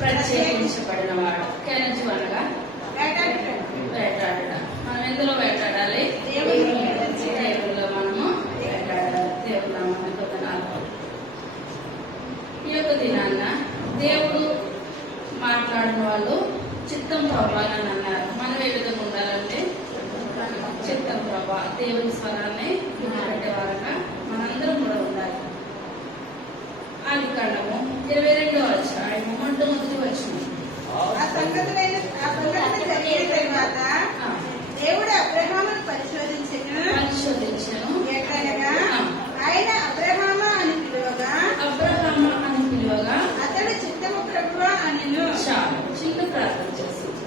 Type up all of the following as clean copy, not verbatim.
ప్రత్యేకించబడిన వాడు. కెనజు అనగా వేటాడట. మనం ఎందులో వేటాడాలి? దేవుల్లో మనము వేటాడాలి. దేవుడు నామమున వందనాలు. ఈ యొక్క దినాన్న దేవుడు మాట్లాడిన వాళ్ళు చిత్తం ప్రభా అని అన్నారు. మనం ఏ విధంగా ఉండాలంటే చిత్తం ప్రభా, దేవుని స్వరాన్ని వినబెట్టేవారుగా మనందరం కూడా ఉండాలి. ఆది కాండము 22వ అధ్యాయము మొట్టమొదటి వచనం. దేవుడు అబ్రహామును పరిశోధించెను. ఎట్లనగా ఆయన అబ్రహామా అని పిలువగా అతడు చిత్తము ప్రభువా అనెను. చాలు, చిన్న ప్రార్థన చేస్తుంది.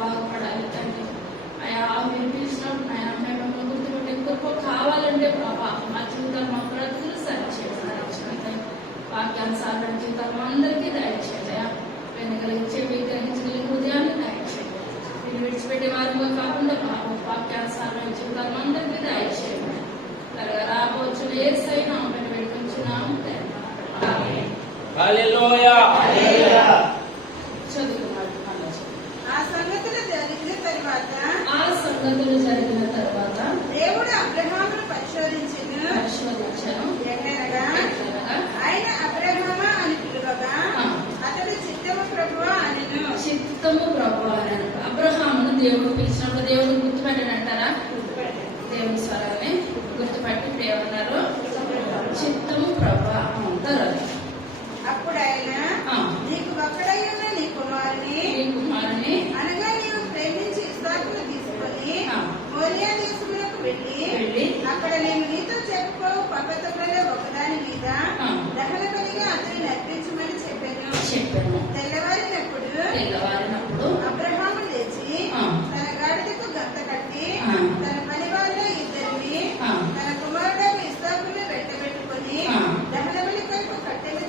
బాగుపడాలి తండ్రి. అయ్యా మీరు పిలిచినప్పుడు ఆయన మేము గుర్తుకుంటే ఎక్కువ కావాలంటే ప్రభా మా జీవితాలు మా బ్రతుకులు సరిచేయండి. వాక్యానుసారం జీవితాలు అందరికీ దయచేయ. వెనకలించే విగ్రహించగలిగిన హృదయాన్ని దయచేయండి. మీరు విడిచిపెట్టే వారిగా కాకుండా వాక్యానుసారం జీవితాలు అందరికీ దయచేయండి. త్వరగా రాబోచ్చు ఏసైనా మేము వేడుకుంటున్నాము. సంగతులు జరిగిన తర్వాత దేవుడు అబ్రహామును పరిశోధించెను. ఆయన అబ్రహామా అని పిలువగా అతడు చిత్తము ప్రభువా అనెను. చిత్తము ప్రభువా అనెను. అబ్రహామును దేవుడు పిలిచినప్పుడు దేవుడు గుర్తుపెట్టాడంటారా? దేవుని స్వరాన్ని గుర్తుపట్టి ఏమన్నారు? చిత్తము ప్రభువా అంటారు. అప్పుడు ఆయన నీకు ఒక్కడై ఉన్న నీ కుమారుని అనగా నీవు ప్రేమించి ఇస్సాకును తీసుకొని మోరియా దేశములకు వెళ్ళి అక్కడ నేను నీతో చెప్పుకో పర్వతములలో ఒకదాని మీద దహన బలిగా అతన్ని అర్పించమని చెప్పాను. తెల్లవారినప్పుడు అబ్రహాము లేచి తన గాడిదకు గంత కట్టి తన పని వాళ్ళ ఇద్దరిని తన కుమారుడైన ఇస్సాకును వెంటబెట్టుకొని దహన బలి కొరకు కట్టెలు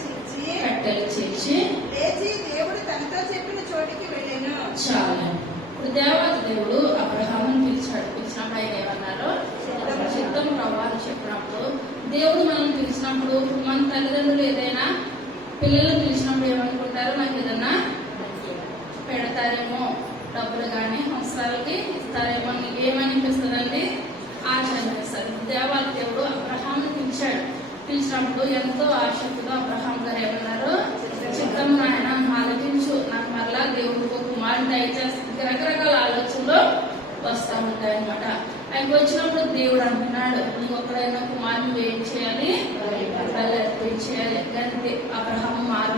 చీల్చి లేచి దేవుడు తనతో చెప్పిన చోటికి వెళ్ళాను. చాలా ఇప్పుడు దేవాది దేవుడు అబ్రహామును పిలిచినప్పుడు ఆయన ఏమన్నారు? చిత్తం ప్రభా అని చెప్పినప్పుడు దేవుడు మనం పిలిచినప్పుడు మన తల్లిదండ్రులు ఏదైనా పిల్లలను పిలిచినప్పుడు ఏమనుకుంటారు? నాకు ఏదన్నా పెడతారేమో, డబ్బులు కానీ అవసరాలకి ఇస్తారేమో, నీకు ఏమనిపిస్తుందండి? ఆశ అనిపిస్తుంది. దేవాది దేవుడు అబ్రహామును పిలిచినప్పుడు ఎంతో ఆసక్తిగా అబ్రహాం గారు ఏమన్నారు? చిత్తం నాయన ఆలోచించు, నాకు మరలా దేవుడికి కుమారుడు దయచేస్తుంది. రకరకాల ఆలోచనలు వస్తూ ఉంటాయి అనమాట. ఆయనకు వచ్చినప్పుడు దేవుడు అంటున్నాడు, నీకు ఒక్కడైనా కుమారుని ఏం చేయాలి? చేయాలి. కానీ అబ్రహాము మాట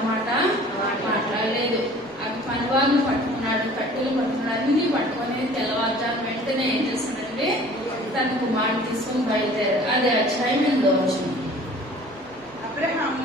మాట్లాడలేదు. అది పనివాళ్ళని పట్టుకున్నాడు, కట్టెలు పట్టుకున్నాడు, అన్ని పట్టుకొని తెల్లవారుజాము వెంటనే ఏం చేస్తున్నాడంటే తన కుమారుని తీసుకుని బయలుదేరారు. అదే అధ్యాయం 8వ వచనం. అబ్రహాము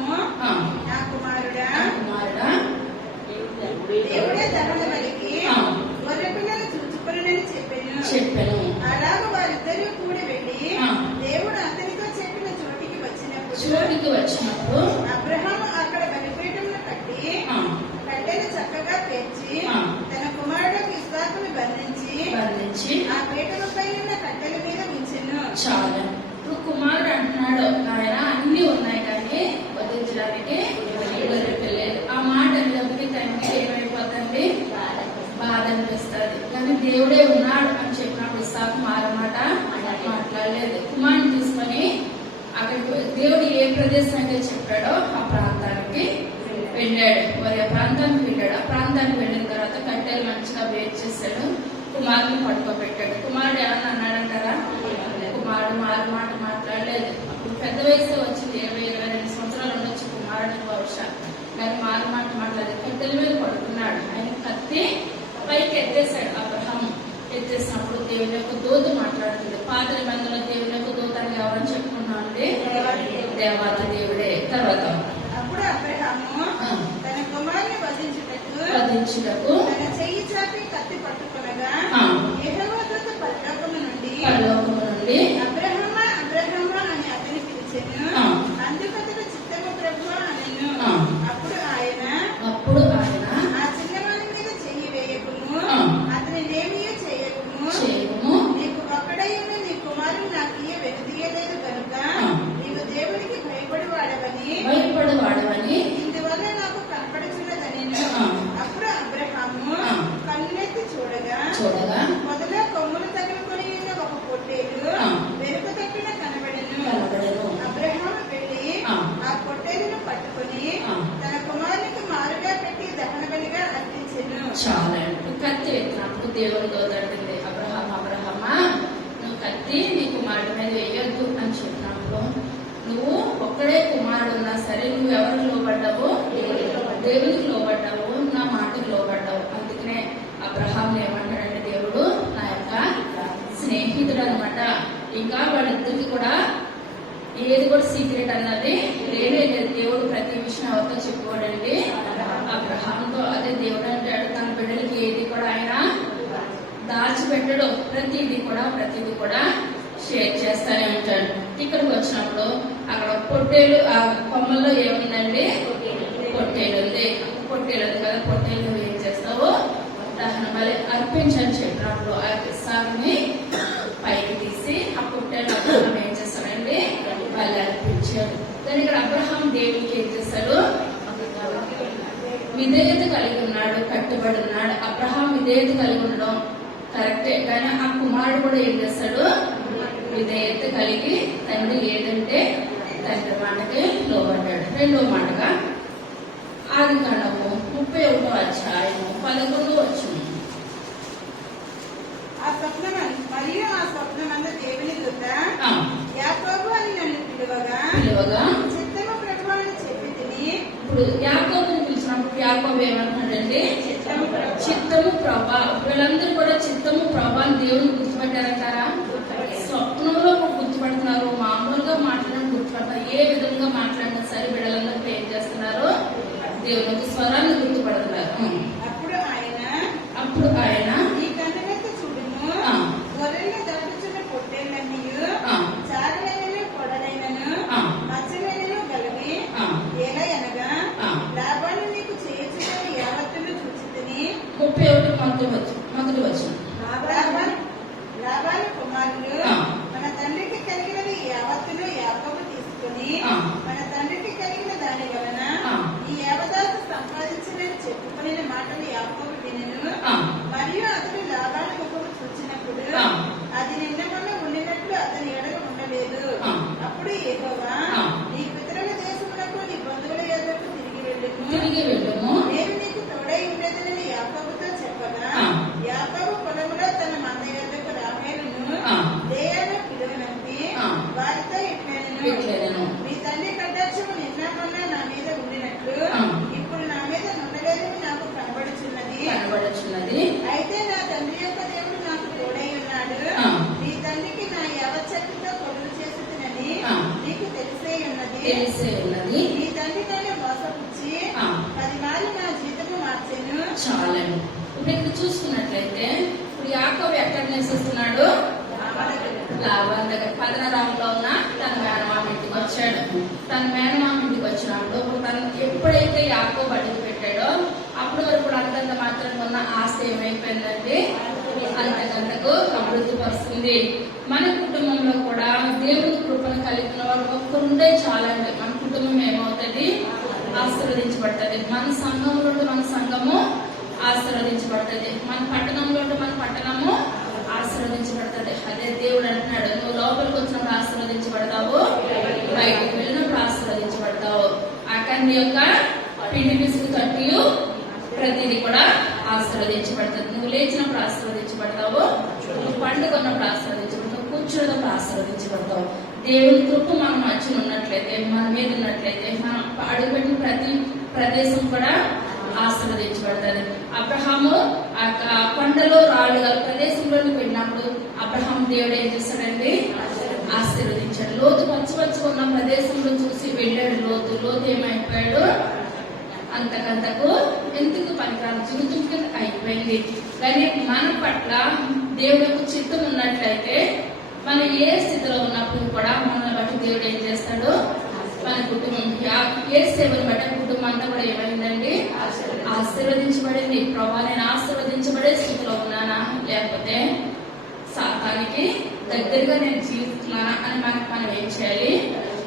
ప్రాంతానికి వెళ్ళాడు. ఆ ప్రాంతానికి వెళ్ళిన తర్వాత కట్టెలు మంచిగా వేడి చేశాడు. కుమారుని పడుకోబెట్టాడు. కుమారుడు ఏమన్నా అన్నాడంటారా? కుమారుడు మారు మాట మాట్లాడలేదు. అప్పుడు పెద్ద వయసు వచ్చింది, 20-22 సంవత్సరాలు ఉండొచ్చు కుమారుడు బహుశా. కానీ మారు మాట మాట్లాడలేదు. కట్టెల మీద పడుకున్నాడు. ఆయన కత్తి పైకి ఎత్తేసాడు. అబ్రహాము ఎత్తేసినప్పుడు దేవుని యొక్క దూత మాట్లాడుతుంది. పాత నిబంధనలో దేవుని యొక్క దూత అని ఎవరని చెప్పుకున్నాం అంటే దేవాతి దేవుడే. తర్వాత అప్పుడు అబ్రహాము తన కుమారుని వధించుటకు తన చెయ్యి చాపి కత్తి పట్టుకొనగా యెహోవా దూత పరలోకము నుండి అబ్రహామా అబ్రహామా అని అతని పిలిచెను. అందుకు అతడు చిత్తము ప్రభువా అనెను. అప్పుడు ఆయన ఆ చిన్నవాని మీద చెయ్యి వేయకుము, అతనినేమియో చేయకుము. నీకు ఒక్కడైన నీ కుమారుని నాకు వెనుదీయలేదు కనుక నీవు దేవునికి భయపడువాడవని ఇందువల్ల నాకు కనపడుచున్నదనెను. అప్పుడు అబ్రహాము కన్నులెత్తి చూడగా మొదట కొమ్ములు తగులుకొని ఉన్న ఒక పొట్టేలు వెనుక తప్పిన కనబడెను. అబ్రహాము వెళ్ళి ఆ పొట్టేలును పట్టుకొని తన కుమారునికి మారుగా పెట్టి దహన బలిగా అర్పించెను. చాలా కత్తి ఎత్తినప్పుడు దేవుని దోదంటుంది, అబ్రహమా నువ్వు కత్తి నీ కుమారుడి మీద వేయొద్దు అని చెప్పినప్పుడు, నువ్వు ఒక్కడే కుమారుడు ఉన్నా సరే నువ్వు ఎవరికి లోబడ్డావు? దేవునికి లోబడ్డావు, నా మాటకు లోబడ్డావు. అందుకనే అబ్రహాం ఏమంటాడంటే దేవుడు నా యొక్క స్నేహితుడు అనమాట. ఇంకా వాళ్ళిద్దరికి కూడా ఏది కూడా సీక్రెట్ అన్నది లేనే లేదు. దేవుడు ప్రతి విషయం ఎవరితో చెప్పుకోడండి, అబ్రహాంతో. అదే దేవుడు అంటాడు తన బిడ్డలకి ఏది కూడా ఆయన దాచిపెట్టడు, ప్రతిదీ కూడా షేర్ చేస్తానే ఉంటాడు. ఇక్కడికి వచ్చినప్పుడు అక్కడ పొట్టేలు, ఆ కొమ్మల్లో ఏముందండి? పొట్టేలు ఉంది. పొట్టేలు ఉంది కదా, పొట్టేలు ఏం చేస్తావు? దహన బలి అర్పించని చెప్పినప్పుడు ఆ సాగుని పైకి తీసి ఆ పొట్టేలు అబ్రహాం ఏం చేస్తాడండి? బలి అర్పించాడు. కానీ ఇక్కడ అబ్రహాం దేవునికి ఏం చేశాడు? విధేయత కలిగి ఉన్నాడు, కట్టుబడి ఉన్నాడు. అబ్రహాం విధేయత కలిగి ఉండడం కరెక్టే, కానీ ఆ కుమారుడు కూడా ఏం చేస్తాడు? విధేయత కలిగి తండ్రి ఏదంటే తండ్రి మాటకి లోబడ్డాడు. రెండో మాటగా ఆదికాండము 31వ అధ్యాయము 11వ వచనం. ఆ స్వప్నమందు దేవుని దూత యాకోబు అని నన్ను పిలువగా చిత్తము ప్రభు అని చెప్పి తిని. ఇప్పుడు యాకోబుని పిలిచినప్పుడు యాకోబు ఏమంటున్నాడండి? చిత్తము ప్రభా. వీళ్ళందరూ కూడా చిత్తము ప్రభా అని దేవుని గుర్తుపెట్టారంటారా? స్వప్నంలో గుర్తుపడుతున్నారు, మామూలుగా మాట్లాడడం గుర్తుపడతారు. ఏ విధంగా మాట్లాడినా సరే బిడ్డలందరూ ఏం చేస్తున్నారు? దేవునికి స్వరాన్ని గుర్తుపడుతున్నారు. అప్పుడు ఆయన ఈ కన్నులెత్తి చూడుము, గొర్రెలను దాటుచున్న పొట్టేళ్ళన్నీ చారులైనను పొడలైనను మచ్చలైనను గలవి. ఎలా అనగా లాభాన్ని నీకు చేయుచున్న యావత్తును చూచితిని. 31 మొదటి వచనం. లాభాలు కుమారులు మన తండ్రికి కలిగినది యావత్తును యాకోబు తీసుకుని మన తండ్రికి కలిగిన దాని వలన ఈ యావదాసు సంపాదించలేని చెప్పుకునే మాటలు యాకోబు వినెను. మరియు అతడు లాభాల ముఖము చూచినప్పుడు అది నిన్న వల్ల ఉండినట్లు అతని ఎడగ ఉండలేదు. అప్పుడు యెహోవా నీ పితరుల దేశములకు నీ బంధువుల యొద్దకు తిరిగి వెళ్ళుము, నేను నీకు తోడై ఉండేదని యాకోబుతో చెప్పగా యాకోబు పొలములో తన మంద యొద్దకు రాహేలును లేయాను పిలువనంపి వారితో ఇట్లనెను, మీ తండ్రి కటాక్షము నిన్న మొన్న నా మీద ఉండినట్లు ఇప్పుడు నా మీద నుండలేదని నాకు కనబడుచున్నది. అయితే నా తండ్రి యొక్క దేవుడు నాకు తోడై ఉన్నాడు. నీ తండ్రికి నా యావచ్చక్తితో కొలువు చేస్తున్నది నీకు తెలిసే ఉన్నది. నీ తండ్రి నన్ను మోసపుచ్చి 10 మార్లు నా జీతము మార్చెను. చాలండి. ఇప్పుడు ఇక్కడ చూసుకున్నట్లయితే ఇప్పుడు యాకోబు ఎక్కడ నివసిస్తున్నాడు? లాబాను దగ్గర పదనరాములో ఉన్న తన మేనమామ ఇంటికి వచ్చాడు. తన మేనమామ ఇంటికి వచ్చినప్పుడు తను ఎప్పుడైతే యాకోబు అడుగు పెట్టాడో అప్పటి వరకు అంతంత మాత్రం ఉన్న ఆస్తి ఏమైపోయిందండి? అంతకంతకు అభివృద్ధి పరుస్తుంది. మన కుటుంబంలో కూడా దేవుని కృపను కలిగిన వారు ఒక్కరుండే చాలండి. మన కుటుంబం ఏమవుతుంది? ఆశీర్వదించబడుతుంది. మన సంఘంలో మన సంఘము ఆశీర్వదించబడుతుంది. మన పట్టణంలో మన పట్టణము ఆశీర్వదించబడుతుంది. అదే దేవుడు అంటున్నాడు, నువ్వు లోపలికి వచ్చినప్పుడు ఆశీర్వదించబడతావు, బయటకు వెళ్ళినప్పుడు ఆశీర్వదించబడతావు. ఆ కన్య యొక్క పిండి పిసుకు తట్టి ప్రతిదీ కూడా ఆశీర్వదించబడుతుంది. నువ్వు లేచినప్పుడు ఆశీర్వదించబడతావు, నువ్వు పండుకున్నప్పుడు ఆశీర్వదించబడతావు, కూర్చున్నప్పుడు ఆశీర్వదించబడతావు. దేవుని కృప మన మధ్యన ఉన్నట్లయితే, మన మీద ఉన్నట్లయితే, మనం అడుగుపెట్టిన ప్రతి ప్రదేశం కూడా ఆశీర్వదించబడుతుంది. అబ్రహాము ఆ కొండలో రాళ్ళు గల ప్రదేశంలోకి వెళ్ళినప్పుడు అబ్రహాం దేవుడు ఏం చేశాడండి? ఆశీర్వదించాడు. లోతు పచ్చిపచ్చిగా ఉన్న ప్రదేశంలో చూసి వెళ్ళాడు. లోతు ఏమైపోయాడు? అంతకంతకు ఎందుకు పనికిరాని జీవితం కింద అయిపోయింది. కానీ మన పట్ల దేవుడి యొక్క చిత్తం ఉన్నట్లయితే, మనం ఏ స్థితిలో ఉన్నప్పుడు కూడా మనల్ని బట్టి దేవుడు ఏం చేస్తాడు? మన కుటుంబం ఏ సేవను బట్టి కుటుంబం అంతా కూడా ఏమైందండి? ఆశీర్వదించబడింది. ప్రభా, నేను ఆశీర్వదించబడే స్థితిలో ఉన్నానా, లేకపోతే సాతానికి దగ్గరగా నేను జీవిస్తున్నానా అని మనం ఏం చేయాలి?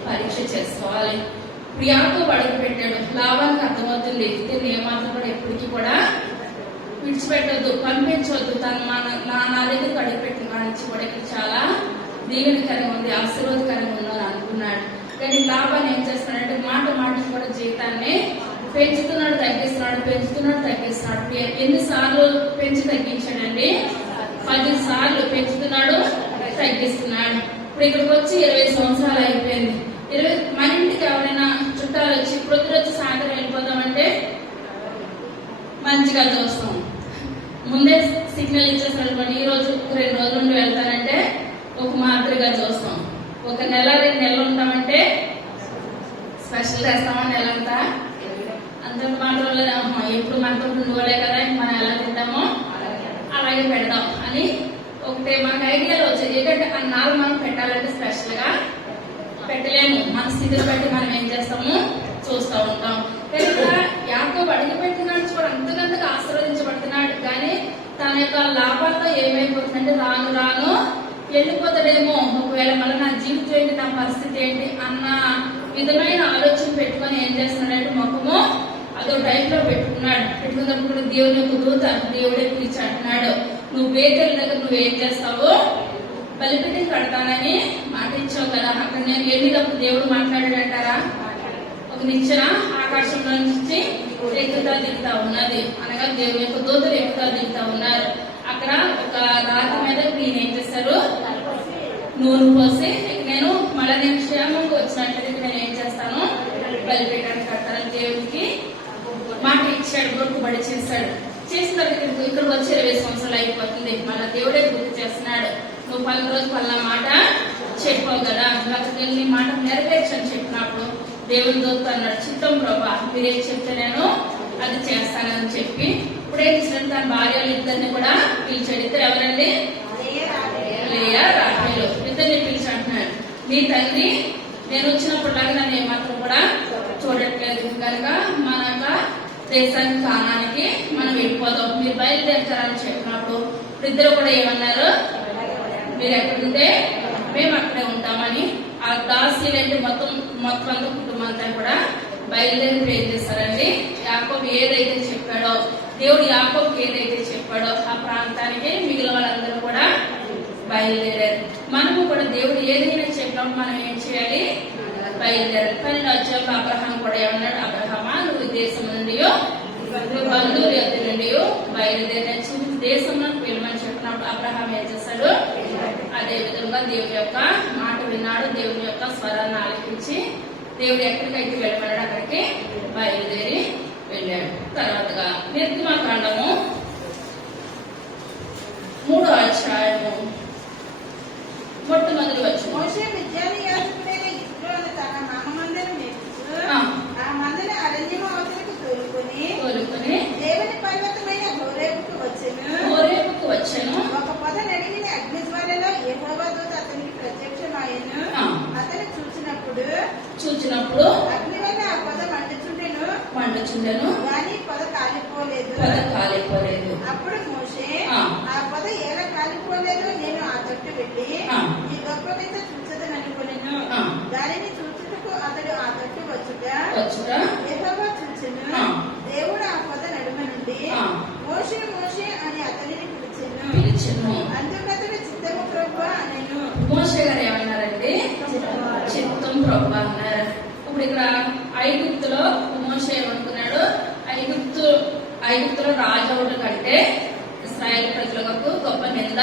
పరీక్ష చేసుకోవాలి. ఇప్పుడు యాకోబు అడుగు పెట్టాడు. లాభానికి అర్థమవుతుంది, దీన్ని ఏమాత్రం కూడా ఎప్పటికీ కూడా విడిచిపెట్టద్దు, పంపించవద్దు. తను నా దగ్గరకు అడుగు పెట్టిన కానించి కూడా ఇక్కడ చాలా దీవెనకరంగా ఉంది, ఆశీర్వాదకరంగా ఉందని అనుకున్నాడు. కానీ లాభాన్ని ఏం చేస్తున్నాడంటే మాట కూడా జీవితాన్ని పెంచుతున్నాడు, తగ్గిస్తున్నాడు. ఎన్నిసార్లు పెంచి తగ్గించాడండి? 10 సార్లు పెంచుతున్నాడు, తగ్గిస్తున్నాడు. ఇప్పుడు ఇక్కడికి వచ్చి 20 సంవత్సరాలు అయిపోయింది. మన ఇంటికి ఎవరైనా చుట్టాలు వచ్చి ప్రొద్దురొచ్చి సాయంత్రం వెళ్ళిపోతామంటే మంచిగా చూస్తాం. ముందే సిగ్నల్ ఇచ్చేస్తాడు. ఈ రోజు 2 రోజుల నుండి వెళ్తానంటే ఒక మాదిరిగా చూస్తాం. ఒక నెల 2 నెలలు ఉంటామంటే స్పెషల్ చేస్తామని నెలంతా అంత మాటలు ఎప్పుడు మనతో ఉండుకోలే కదా, మనం ఎలా తింటామో అలాగే పెడదాం అని ఒకటే మనకు ఐడియాలో వచ్చేది. ఏంటంటే అన్నాళ్ళు మనం పెట్టాలంటే స్పెషల్ గా పెట్టలేము. మన స్థితిని బట్టి మనం ఏం చేస్తాము చూస్తూ ఉంటాం. యాకోబు అడుగు పెట్టినాడు కూడా అంతకంతగా ఆశీర్వదించబడుతున్నాడు. కానీ తన యొక్క లాభాల్లో ఏమైపోతుందంటే రాను వెళ్ళిపోతాడేమో, ఒకవేళ మళ్ళీ నా జీవితం ఏంటి, నా పరిస్థితి ఏంటి అన్న విధమైన ఆలోచన పెట్టుకొని ఏం చేస్తున్నాడంటే ముఖము అదో టైప్ లో పెట్టుకున్నప్పుడు దేవుని యొక్క దూత దేవుడే పిలిచి అంటున్నాడు, నువ్వు బేతల దగ్గర నువ్వేం చేస్తావు? బలిపీఠం కడతానని మాట ఇచ్చావు కదా. అక్కడ నేను వెళ్ళినప్పుడు దేవుడు మాట్లాడాడంటారా? ఒక నిచ్చెన ఆకాశంలో నుంచి ఎక్కుతా దిగుతా ఉన్నది, అనగా దేవుని యొక్క దూతలు ఎక్కుతా దిగుతా ఉన్నారు. అక్కడ ఒక రాతి మీద నేను ఏం చేస్తారు? నూనె పోసి నేను మళ్ళీ నేను క్షేమంగా వచ్చినట్లయితే నేను ఏం చేస్తాను? బలిపీఠానికి కడతాను. దేవుడికి మాట ఇచ్చాడు, మొక్కుబడి చేశాడు. చేసిన తర్వాత ఇక్కడికి వచ్చి 20 సంవత్సరాలు అయిపోతుంది. మళ్ళీ దేవుడే గుర్తు చేస్తున్నాడు, నువ్వు 10 రోజు పలానా మాట చెప్పావు కదా, నీ మాట నెరవేర్చని చెప్పినప్పుడు దేవుని దూత అన్నాడు, చిత్తం ప్రభా, మీరేం చెప్తే నేను అది చేస్తానని చెప్పి ఇప్పుడే ఇచ్చినట్టు తన భార్యలు ఇద్దరిని కూడా పిలిచాడు. ఇద్దరు ఎవరండి? లేయా, రాహేలు. ఇద్దరిని పిలిచి అంటున్నాడు, నీ తండ్రి నేను వచ్చినప్పుడులాగా నన్ను ఏమాత్రం కూడా చూడట్లేదు కనుక మన దేశానికి కానానికి మనం వెళ్ళిపోదాం, మీరు బయలుదేరుతారని చెప్పినప్పుడు ఇద్దరు కూడా ఏమన్నారు? మీరు ఎక్కడుంటే మేము అక్కడే ఉంటామని. ఆ దాసీలంటే మొత్తం అంతా కుటుంబం అంతా కూడా బయలుదేరి ఏం చేస్తారండి? యాకోబు ఏదైతే చెప్పాడో, దేవుడు యాకోబుకి ఏదైతే చెప్పాడో ఆ ప్రాంతానికి మిగిలిన వాళ్ళందరూ కూడా బయలుదేరారు. మనము కూడా దేవుడు ఏదైనా చెప్పినప్పుడు మనం ఏం చేయాలి? బయలుదేరారు. కానీ వచ్చాక అబ్రహాం కూడా ఏమన్నాడు? అబ్రహామా, నువ్వు దేశం నుండి బంధువుల యొక్క నుండి బయలుదేరిన దేశంలో వెళ్ళమని చెప్పినప్పుడు అబ్రహాం ఏం చేశాడు? అదే విధంగా దేవుని యొక్క మాట విన్నాడు. దేవుని యొక్క స్వరాన్ని ఆలకించి దేవుడు ఎక్కడికైతే వెళ్ళమన్నాడు అక్కడికి బయలుదేరి వెళ్ళాడు. తర్వాతగా నిర్గమకాండము 3వ అధ్యాయము మొట్టమొదటి వచ్చింది. మోషే మిద్యాను యాజకుడైన యిత్రో అనే తన మామమందను మేపుతూ ఆ మందను అరణ్యము అవతలకు తోలుకొని దేవుని పర్వతమైన హోరేబుకు వచ్చెను. ఒక పొద నడిగిన అగ్నిజ్వాలలో యెహోవా దూత అతనికి ప్రత్యక్షమాయెను. అతను చూచినప్పుడు అగ్ని వల్ల ఆ పొద మండుచుండెను, కానీ పొద కాలిపోలేదు. అప్పుడు మోషే, ఆ పొద ఎలా కాలిపోలేదు, నేను ఆ తట్టు వెళ్ళి ఈ గొప్ప వింత చూచదననుకొనెను. దానిని చూచుటకు అతడు ఆ తట్టు వచ్చుట యెహోవా చూచెను. దేవుడు ఆ పొద నడుమ నుండి మోషే మోషే అని అతనిని పిలిచెను. అందుకు అతడు చిత్తము ప్రభువా అనెను. మోషే గారు ఏమన్నారండి? చిత్తం ప్రభువా అన్నారు. ఇప్పుడు ఇక్కడ ఐగుప్తులో మోషే ఏమనుకున్నాడు? ఐగుప్తులో రాజు అవడం కంటే ఇశ్రాయేలు ప్రజలకు గొప్ప నింద,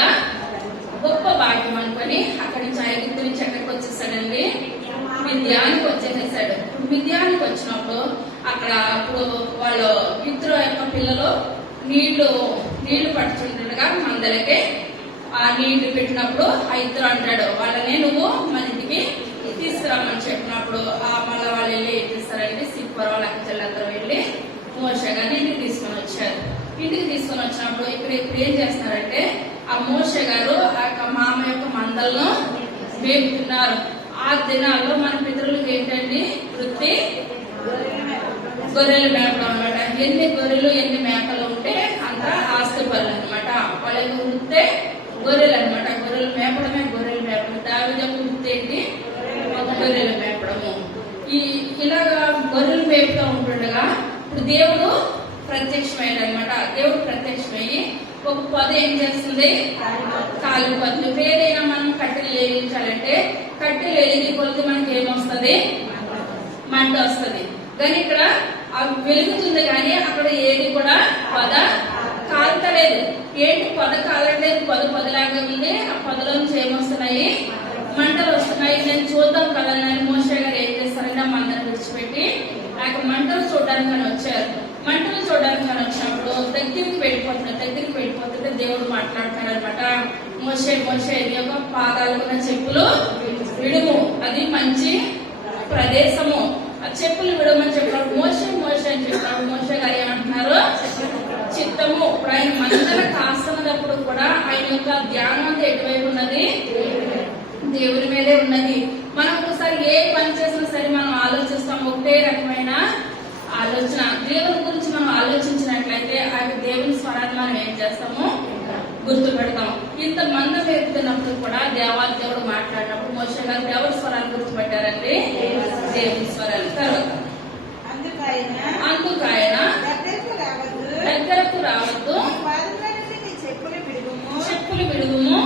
గొప్ప భాగ్యం అనుకొని అక్కడి నుంచి ఐగుప్తు నుంచి ఎక్కడికి వచ్చేసాడండి, మిద్యానికి వచ్చేసేసాడు. మిద్యానికి వచ్చినప్పుడు అక్కడ అప్పుడు వాళ్ళు ఇద్దరు యొక్క పిల్లలు నీళ్లు పట్టుచుండగా మందలకి ఆ నీళ్లు పెట్టినప్పుడు ఆ ఇద్దరు అంటాడు వాళ్ళని నువ్వు మన ఇంటికి తీసుకురామని చెప్పినప్పుడు మళ్ళీ వాళ్ళు వెళ్ళి ఏం చేస్తారంటే సిప్పర్ వాళ్ళ అక్కచెళ్ళందరూ వెళ్ళి మోషే గారిని ఇంటికి తీసుకొని వచ్చారు. ఇంటికి తీసుకొని వచ్చినప్పుడు ఇప్పుడు ఏం చేస్తున్నారంటే ఆ మోషే గారు ఆ యొక్క మామ యొక్క మందలను మేపుతున్నారు. ఆ దినాల్లో మన పితరులకు ఏంటండి వృత్తి గొర్రెలు మేపడం అనమాట. ఎన్ని గొర్రెలు ఎన్ని మేకలు ఉంటే అంత ఆస్తి పనులు అనమాట. వాళ్ళ యొక్క వృత్తే గొర్రెలు అనమాట. గొర్రెలు మేపడం. దావీదు యొక్క వృత్తి ఏంటి? గొర్రెలు మేపడము. ఇలాగా గొర్రెలు మేపుతూ ఉంటుండగా ఇప్పుడు దేవుడు ప్రత్యక్షమయ్యాడు అనమాట. దేవుడు ప్రత్యక్షమయ్యి ఒక పొద ఏం చేస్తుంది? కాలిపోతుంది. ఏదైనా మనం కట్టెలు వెలిగించాలంటే కట్టెలు వెలిగి కొలితే మనకి ఏమొస్తుంది? మంట వస్తుంది. కానీ ఇక్కడ వెలుగుతుంది కానీ అక్కడ ఏది కూడా పొద కాలుతలేదు. ఏంటి పొద కాలట్లేదు? పొదలాగా ఉంది. ఆ పొదలోంచి ఏమొస్తున్నాయి? మంటలు వస్తున్నాయి. నేను చూద్దాం కదా అని మోషే గారు ఏం చేస్తారంటే ఆ మంటను విడిచిపెట్టి ఆ మంటలు చూడడానికి వచ్చారు. మంటలు చూడడానికి వచ్చినప్పుడు దగ్గరికి వెళ్ళిపోతుంటే దేవుడు మాట్లాడతాడు అనమాట. మోషే నీ యొక్క పాదాలు ఉన్న చెప్పులు విడుము, అది మంచి ప్రదేశము, ఆ చెప్పులు విడమని చెప్పినప్పుడు మోషే అని చెప్పినప్పుడు మోషే గారు ఏమంటున్నారు? చిత్తము. ఇప్పుడు ఆయన మందర కాస్తున్నప్పుడు కూడా ఆయన యొక్క ధ్యానం అంతా ఎటువైపు ఉన్నది? దేవుని మీదే ఉన్నది. మనం ఒకసారి ఏ పని చేసినా సరే మనం ఆలోచిస్తాం ఒకటే రకమైన ఆలోచన. దేవుని గురించి మనం ఆలోచించినట్లయితే ఆ దేవుని స్వరాన్ని మనం ఏం చేస్తాము? గుర్తుపెడతాం. ఇంత మంద వేపుతున్నప్పుడు కూడా దేవుడు మాట్లాడినప్పుడు మోషే గారు దేవుడి స్వరాన్ని గుర్తుపెట్టారండి. దేవుని స్వరాలు. తర్వాత అందుకు ఆయన దగ్గరకు రావద్దు, చెప్పులు విడుగుము,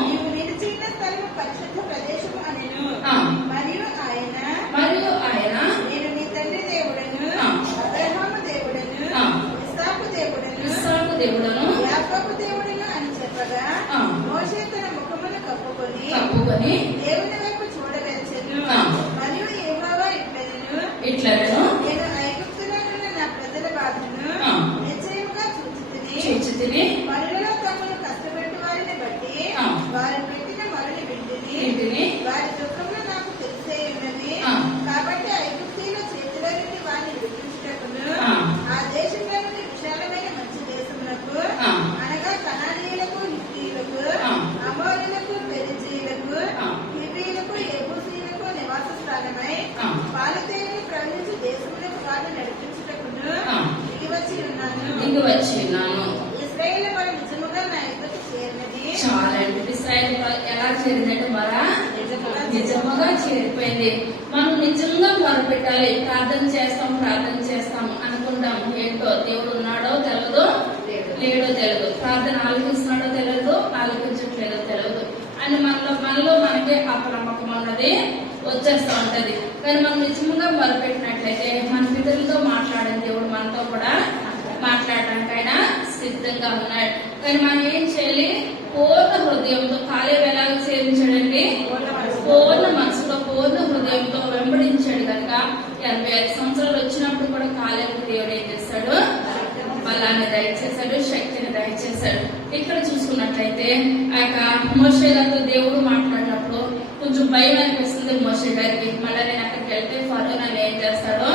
మరియు ఆయన నేను నీ తండ్రి దేవుడను, ఇస్సాకు దేవుడను, యాకోబు దేవుడను అని చెప్పగా మోషే తన ముఖమును కప్పుకొని దేవుని వైపు చూడవెచ్చను. మరియు యెహోవా ఇట్లనెను, నేను ఐగుప్తులో ఉన్న నా ప్రజల బాధను నిశ్చయముగా చూచితిని. పనులలో తమను కష్టపెట్టు వారిని బట్టి వారు పెట్టిన మరుని వింటిని. వారి దుఃఖంలో నాకు తెలిసే ఉన్నది. కాబట్టి ఐగుప్తీయుల చేతిలో నుండి వారిని విడిపించుటకును ఆ దేశంలో నుండి విశాలమైన మంచి దేశములకు అనగా కనానీయులకు, హిత్తీయులకు, అమోరీయులకు, పెరిజీయులకు, హివ్వీయులకు, యెబూసీయులకు నివాస స్థానమై పాలతేనెలు ప్రవహించి దేశములకు వారిని నడిపించుటకును దిగి వచ్చి ఉన్నాను. ఇశ్రాయేలు వారు నిజముగా నా ఎదుటి చేరినది. చాలండి. ఇశ్రాయేలు ఎలా చేరిందంటే మరా నిజముగా చేరిపోయింది. మనం నిజంగా మొరపెట్టాలి. ప్రార్థన చేస్తాం అనుకుంటాం. ఏంటో దేవుడు ఉన్నాడో తెలియదు, లేడో తెలియదు, ప్రార్థన ఆలోచిస్తున్నాడో తెలియదు, ఆలోచించట్లేదో తెలియదు అని మనలో మనకి అపనమ్మకం అన్నది వచ్చేస్తూ ఉంటది. కానీ మనం నిజంగా మొరపెట్టినట్లయితే మన పితరులతో మాట్లాడిన దేవుడు మనతో కూడా మాట్లాడడానికైనా సిద్ధంగా ఉన్నాడు. కానీ మనం ఏం చేయాలి? పూర్ణ హృదయంతో. కాలేబు ఎలాగ సేవించాడండి? పూర్ణ మనసులో పూర్ణ హృదయంతో వెంబడించాడు కనుక 85 సంవత్సరాలు వచ్చినప్పుడు కూడా కాలేబు దేవుడు ఏం చేశాడు? బలాన్ని దయచేశాడు, శక్తిని దయచేశాడు. ఇక్కడ చూసుకున్నట్లయితే ఆ యొక్క మోషే గారితో దేవుడు మాట్లాడినప్పుడు కొంచెం భయం అనిపిస్తుంది మోషే గారికి. మళ్ళీ నేను అక్కడికి వెళ్తే ఫరో నన్ను ఏం చేస్తాడో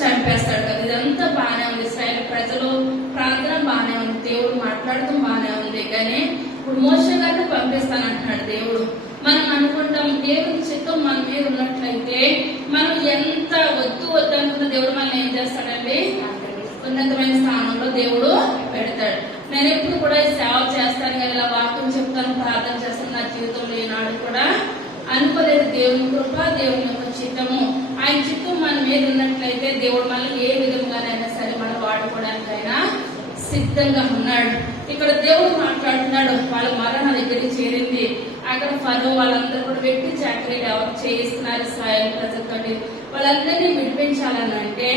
చంపేస్తాడు కదా. ఇదంతా బాగానే ఉంది. ఇశ్రాయేలు ప్రజలు ప్రార్థన బాగానే ఉంది, దేవుడు మాట్లాడటం బాగానే ఉంది. కానీ ఇప్పుడు మోషే గారిని పంపిస్తానంటున్నాడు దేవుడు. మనం అనుకుంటాం దేవుని చిత్తం మన మీద ఉన్నట్లయితే మనం ఎంత వద్దు అనుకున్న దేవుడు మనం ఏం చేస్తాడండి? ఉన్నతమైన స్థానంలో దేవుడు పెడతాడు. నేను ఎప్పుడు కూడా సేవ చేస్తాను కానీ ఇలా వాక్యం చెప్తాను, ప్రార్థన చేస్తాను. నా జీవితంలో ఈనాడు కూడా అనుకోలేదు. దేవుని కృప, దేవుని యొక్క చిత్తము, ఆయన చిత్తం మన మీద ఉన్నట్లయితే దేవుడు మనల్ని ఏ విధంగానైనా సరే మనం వాడుకోవడానికైనా సిద్ధంగా ఉన్నాడు. ఇక్కడ దేవుడు మాట్లాడుతున్నాడు. వాళ్ళ మరణ దగ్గరికి చేరింది. అక్కడ ఫరో వాళ్ళందరూ కూడా వ్యక్తి చాకరీలు ఎవరు చేయిస్తున్నారు ఇశ్రాయేలు ప్రజలతోటి. వాళ్ళందరినీ విడిపించాలని అంటే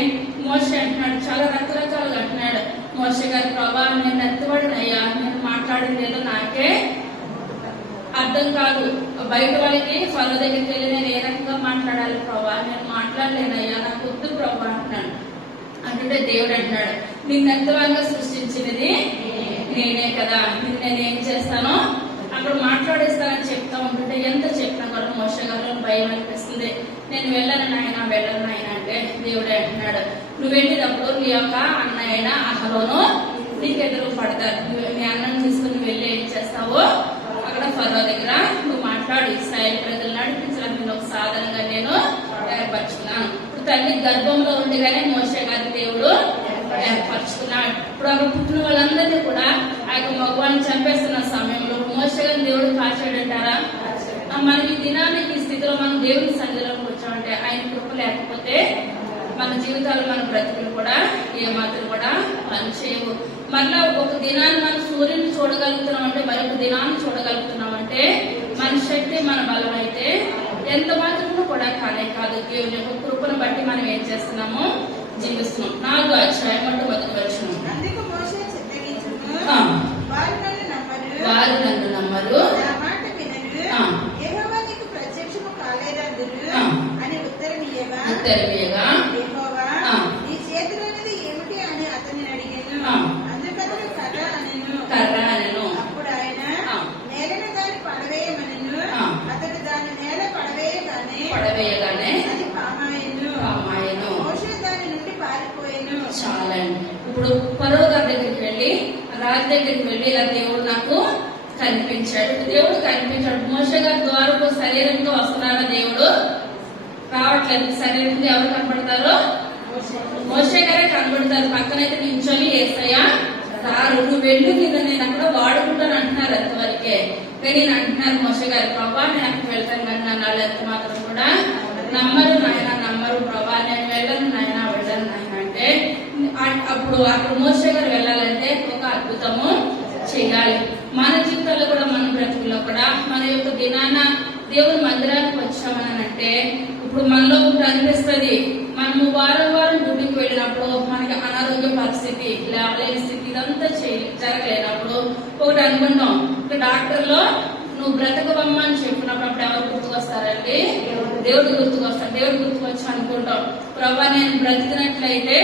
మోషే అంటున్నాడు, చాలా రకరకాలుగా అంటున్నాడు. మోషే మోషే గారు, ప్రభా నేను ఎత్తబడినయ్యా, నేను మాట్లాడింది ఏదో నాకే అర్థం కాదు, బయట వాళ్ళకి ఫలో దగ్గరికి వెళ్ళి నేను ఏ రకంగా మాట్లాడాలి ప్రభా, నేను మాట్లాడలేనయ్యా, నాకు వద్దు ప్రభా అంటున్నాడు. అంటే దేవుడు అంటున్నాడు, నిన్ను ఎంతవరకు సృష్టించినది నేనే కదా, నిన్ను నేనేం చేస్తానో అక్కడ మాట్లాడేస్తానని చెప్తా ఉంటుంటే ఎంత చెప్పినా కూడా మోషే గారు భయం అనిపిస్తుంది. నేను వెళ్ళను నాయన అంటే దేవుడే అంటున్నాడు, నువ్వు వెళ్ళేటప్పుడు నీ యొక్క అన్న అయినా అహరోను నీకు ఎదురు పడతారు. నీ అన్నను తీసుకుని వెళ్ళి ఏం చేస్తావో అక్కడ ఫరో దగ్గర నువ్వు మాట్లాడు, ఇశ్రాయేలు ప్రజలు నడిపించడానికి నేను ఒక సాధనంగా నేను ఏర్పరచుకున్నాను. ఇప్పుడు తల్లి గర్భంలో ఉండగానే మోషే గారి దేవుడు ఏర్పరచుకున్నాడు. ఇప్పుడు అక్కడ పుట్టిన వాళ్ళందరినీ కూడా ఆ యొక్క మగవాన్ని చంపేస్తున్న సమయంలో మోషే గారిని దేవుడు కాచాడంటారా? మనం ఈ దినానికి ఈ స్థితిలో మనం దేవుని సన్నిధిలోకి వచ్చామంటే ఆయన కృప లేకపోతే మన జీవితాలు మన బ్రతుకులు కూడా ఏమాత్రం కూడా పనిచేయవు. మళ్ళా ఒక దినాన్ని మనం సూర్యుని చూడగలుగుతున్నామంటే మరొక దినాన్ని చూడగలుగుతున్నామంటే మన శక్తి మన బలం అయితే ఎంత మాత్రము కూడా కానే కాదు. దేవుని యొక్క కృపను బట్టి మనం ఏం చేస్తున్నాము, జీవిస్తున్నాం. 4వ అధ్యాయం మొదటి వచనం, వారు నన్ను నమ్మరు, ఉత్తరమీయగా నీ చేతిలోనిది ఏమిటి అని అతన్ని అడిగాను. అందుకతడు కర్ర అనెను. అప్పుడు ఆయన నేలను దాన్ని పడవేయమనెను. అతడు దాని నేల పడవేయగానే అది పామాయెను. మోషే దాని నుండి పారిపోయెను. చాలండి. ఇప్పుడు ఫరో గారి దగ్గరికి వెళ్ళి, రాజు దగ్గరికి వెళ్ళి ఇలా దేవుడు నాకు కనిపించాడు. దేవుడు కనిపించాడు. మోషే గారి ద్వారా శరీరంతో వస్తున్నారా? దేవుడు రావట్లేదు. శరీరంతో ఎవరు కనపడతారో? మోషే గారే కనబడతారు. పక్కనైతే నించొని యేసయ్యా రారు, నువ్వు వెళ్ళు, నేను అక్కడ వాడుకుంటాను అంటున్నారు ఎంతవరకే. కానీ నేను అంటున్నారు మోషే గారు, ప్రభా నేను అక్కడికి వెళ్తాను కానీ నన్ను వాళ్ళు ఎంత మాత్రం కూడా నమ్మరు నాయన, నమ్మరు ప్రభా, నేను వెళ్ళను నాయన అంటే అప్పుడు అక్కడ మోషే గారు వెళ్ళాలంటే ఒక అద్భుతము చేయాలి. మన జీవితాల్లో కూడా మన బ్రతుకుల్లో కూడా మన యొక్క దినాన దేవుని మందిరానికి వచ్చామనంటే ఇప్పుడు మనలో ఒకటి అనిపిస్తుంది, మనము వారం డ్యూటీకి వెళ్ళినప్పుడు మనకి అనారోగ్య పరిస్థితి, లేవలేని స్థితి, ఇదంతా జరగలేనప్పుడు ఒకటి అనుకుంటాం, డాక్టర్లో నువ్వు బ్రతకవమ్మ అని చెప్పినప్పుడు అప్పుడు ఎవరు గుర్తుకొస్తారండి? దేవుడు గుర్తుకొస్తాడు. దేవుడు గుర్తుకొచ్చి అనుకుంటాం, ప్రభా నేను బ్రతికినట్లయితే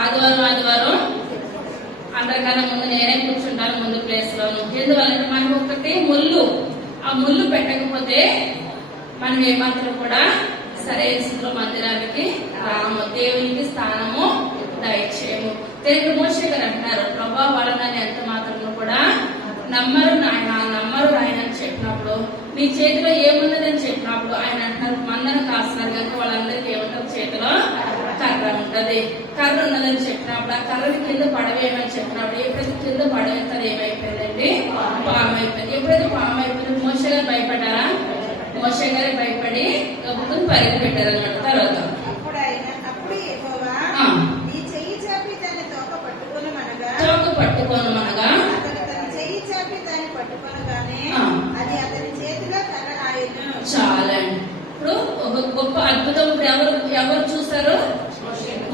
ఆదివారం అందరికన్నా ముందు నేనే కూర్చుంటాను ముందు ప్లేస్ లోను. ఎందువల్లంటే మనకు ఒకటి ముళ్ళు, ఆ ముళ్ళు పెట్టకపోతే మనం ఏమాత్రం కూడా సరైన స్థితిలో మందిరానికి రాము, దేవునికి స్థానము దయచేయము. తెలుగు మోషే గారు అంటున్నారు, ప్రభా వాళ్ళని ఎంత మాత్రం కూడా నమ్మరు నాయన అని చెప్పినప్పుడు, నీ చేతిలో ఏమున్నదని చెప్పినప్పుడు ఆయన అంటున్నారు, మందను కాస్తున్నారు కనుక వాళ్ళందరికీ ఏముంటుంది, చేతిలో కర్ర ఉంటది. కర్ర ఉన్నదని చెప్పినప్పుడు ఆ కర్రని కింద పడవేయమని చెప్పినప్పుడు ఎప్పుడైతే కింద పడవేస్తారు ఏమైపోయిందండి? పాము అయిపోయింది. ఎప్పుడైతే పాము అయిపోయింది మోషే గారు భయపడ్డారా? మోషే గారు భయపడి గబుక్కుని పరిగి పెట్టారు అనమాట. తర్వాత తోక పట్టుకోనమనగా చాలండి. ఇప్పుడు ఒక గొప్ప అద్భుతం ఎవరు చూసారు?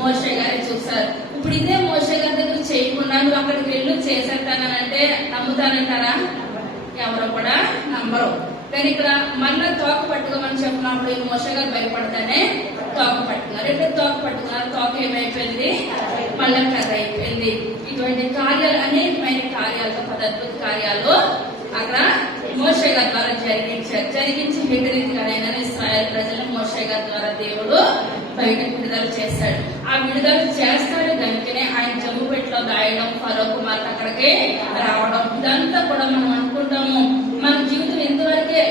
మోషే గారే చూసారు. ఇప్పుడు ఇదే మోషే గారి దగ్గర చేయకుండా నువ్వు అక్కడికి వెళ్ళి చేసేస్తానంటే నమ్ముతానంటారా? ఎవరు కూడా నమ్మరు. కానీ ఇక్కడ మళ్ళా తోక పట్టుకోమని చెప్పినప్పుడు ఈ మోషే గారు భయపడతానే తోక పట్టుకున్నారు. ఎప్పుడు తోక పట్టుకున్నారు, తోక ఏమైపోయింది? మళ్ళా కర్ర అయిపోయింది. ఇటువంటి కార్యాలు, అనేకమైన కార్యాలతో, అద్భుత కార్యాలు అక్కడ మోషే గారి ద్వారా జరిగించి విడరీతిగానైనా ఇశ్రాయేలు ప్రజలను మోషే గారి ద్వారా దేవుడు బయటకు విడుదల చేస్తాడు. ఆ విడుదల చేస్తాడు కనుకనే ఆయన జమ్ము పెట్టిలో దాయడం, ఫరో కుమార్తె అక్కడికి రావడం, ఇదంతా కూడా మనం అనుకుంటాము మన జీవితం ఎంతవరకే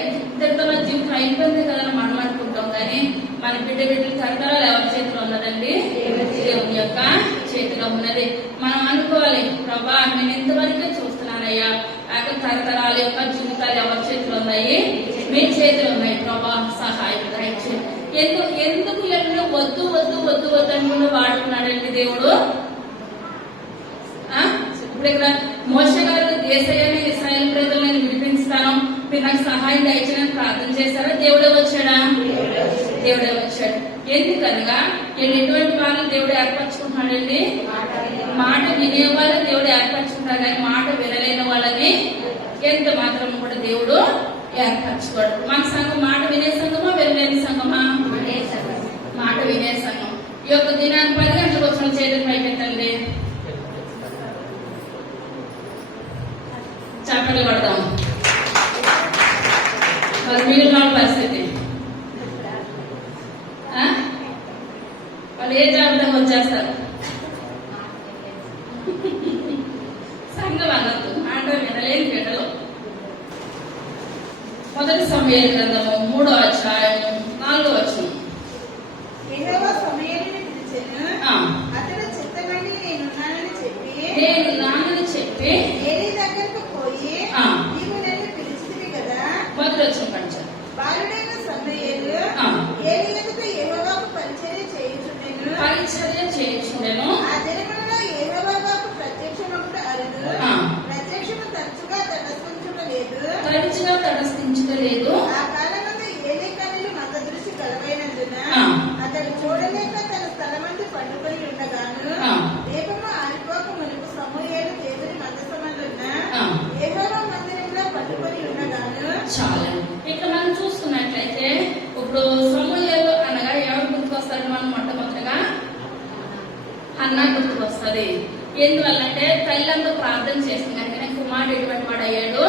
ఇంత మన జీవితం అయిపోయింది కదా మనం అనుకుంటాం. కానీ మన బిడ్డలు తరతరాలు ఎవరి చేతిలో ఉన్నదండి? దేవుని యొక్క చేతిలో ఉన్నది. మనం అనుకోవాలి, ప్రభా నేను ఎంతవరకే చూస్తున్నానయ్యా, తరతరాల యొక్క జీవితాలు ఎవరి చేతిలో ఉన్నాయి? మీ చేతిలో ఉన్నాయి ప్రభా, సహాయం దయచేయండి. ఎందుకు ఎన్నో వద్దు అనుకుని వాడుకున్నాడండి దేవుడు. ఇప్పుడు ఇక్కడ మోషే గారు యేసయ్యని ఇశ్రాయేలు ప్రజలు నేను విడిపిస్తాను, మీరు నాకు సహాయం దయచేయని ప్రార్థన చేశారా? దేవుడే వచ్చాడా? దేవుడే వచ్చాడు. ఎందుకనగా ఎటువంటి వాళ్ళని దేవుడు ఏర్పరచుకుంటున్నాడండి? మాట వినేవాళ్ళని దేవుడు ఏర్పరచుకుంటాడు, కానీ మాట వినలేని వాళ్ళని ఎంత మాత్రం కూడా దేవుడు ఏర్పరచుకోడు. మన సంఘం మాట వినే సంఘమా వినలేని సంఘమా? మాట వినే సంఘం. ఈ యొక్క దినాన్ని 10 గంటలకు వచ్చిన చేతులు పైకెత్తండి, చప్పట్లు కొడదాం. మరి మిగిలిన పరిస్థితి వాళ్ళు ఏ జాబితాకు వచ్చేస్తారు? సంఘం అనొద్దు, మాట వినలేని బిడ్డలు. మొదటి సమూయేలు గ్రంథము 3వ అధ్యాయం 4వ వచనం. యెహోవా సమూయేలును పిలిచెను, అతడు చిత్తమండి నేనున్నానని చెప్పి ఏలీ దగ్గరకు పోయి, నీవు నన్ను పిలిచితివి కదా. మొదటి వచనం పంచారు. బాలుడైన సమూయేలు ఏలీ ఎదుట యెహోవాకు పరిచర్య చేయుచుండెను. ఆ దినములలో యెహోవాకు ప్రత్యక్షమగుట అరుదు, ప్రత్యక్షము తరచుగా తటస్థించుటలేదు. ఆ కాలమందు ఏలీ కన్నులు మందదృష్టి కలవైనందున అతడు చూడలేక తన స్థలమందు పండుకొని ఉండగాను, దీపము ఆరిపోక మునుపు సమూయేలు దేవుని మందసమందున్న యెహోవా మందిరంలో పండుకొని ఉండగాను. చాలా ఇక్కడ మనం చూసుకున్నట్లయితే ఇప్పుడు సమూయేలు అనగా ఎవరు గుర్తుకొస్తాడు? మనం మొట్టమొదటిగా హన్నా గుర్తుకొస్తుంది. ఎందువల్లంటే తల్లిదండ్రులు ప్రార్థన చేసిన కనుక కుమారుడు ఎటువంటి వాడు అయ్యాడు?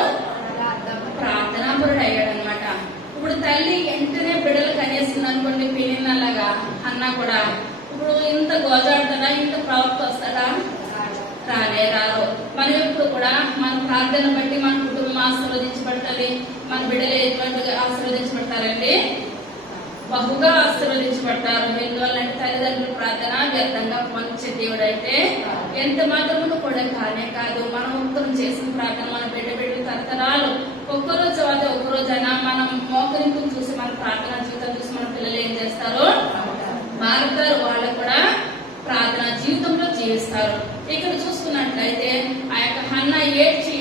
ప్రార్థనాపరుడు అయ్యాడు అనమాట. ఇప్పుడు తల్లి వెంటనే బిడ్డలు కనేస్తుంది అనుకోండి, పిల్లలాగా అన్నా కూడా ఇప్పుడు ఇంత గోజాడుతాడా, ఇంత ప్రవక్త వస్తాడా? రారు. మనం ఎప్పుడు కూడా మన ప్రార్థన బట్టి మన కుటుంబం ఆశీర్వదించబడాలి, మన బిడ్డలు ఎటువంటి ఆశీర్వదించబడతారండి? బహుగా ఆశీర్వదించబడతారు. ఎందువల్లంటే తల్లిదండ్రుల ప్రార్థన వ్యర్థంగా మంచి దేవుడు అయితే ఎంత మాత్రము కూడా కానే కాదు. మనం ఉత్తరం చేసిన ప్రార్థన మన బిడ్డ తరతరాలు ఒక్కరోజు అయితే ఒక్కరోజైనా మనం మోకరింపును చూసి మన ప్రార్థన జీవితం చూసి మన పిల్లలు ఏం చేస్తారు? మారుతారు. వాళ్ళు కూడా ప్రార్థన జీవితంలో జీవిస్తారు. ఇక్కడ చూసుకున్నట్లయితే ఆ యొక్క హన్న ఏడ్చి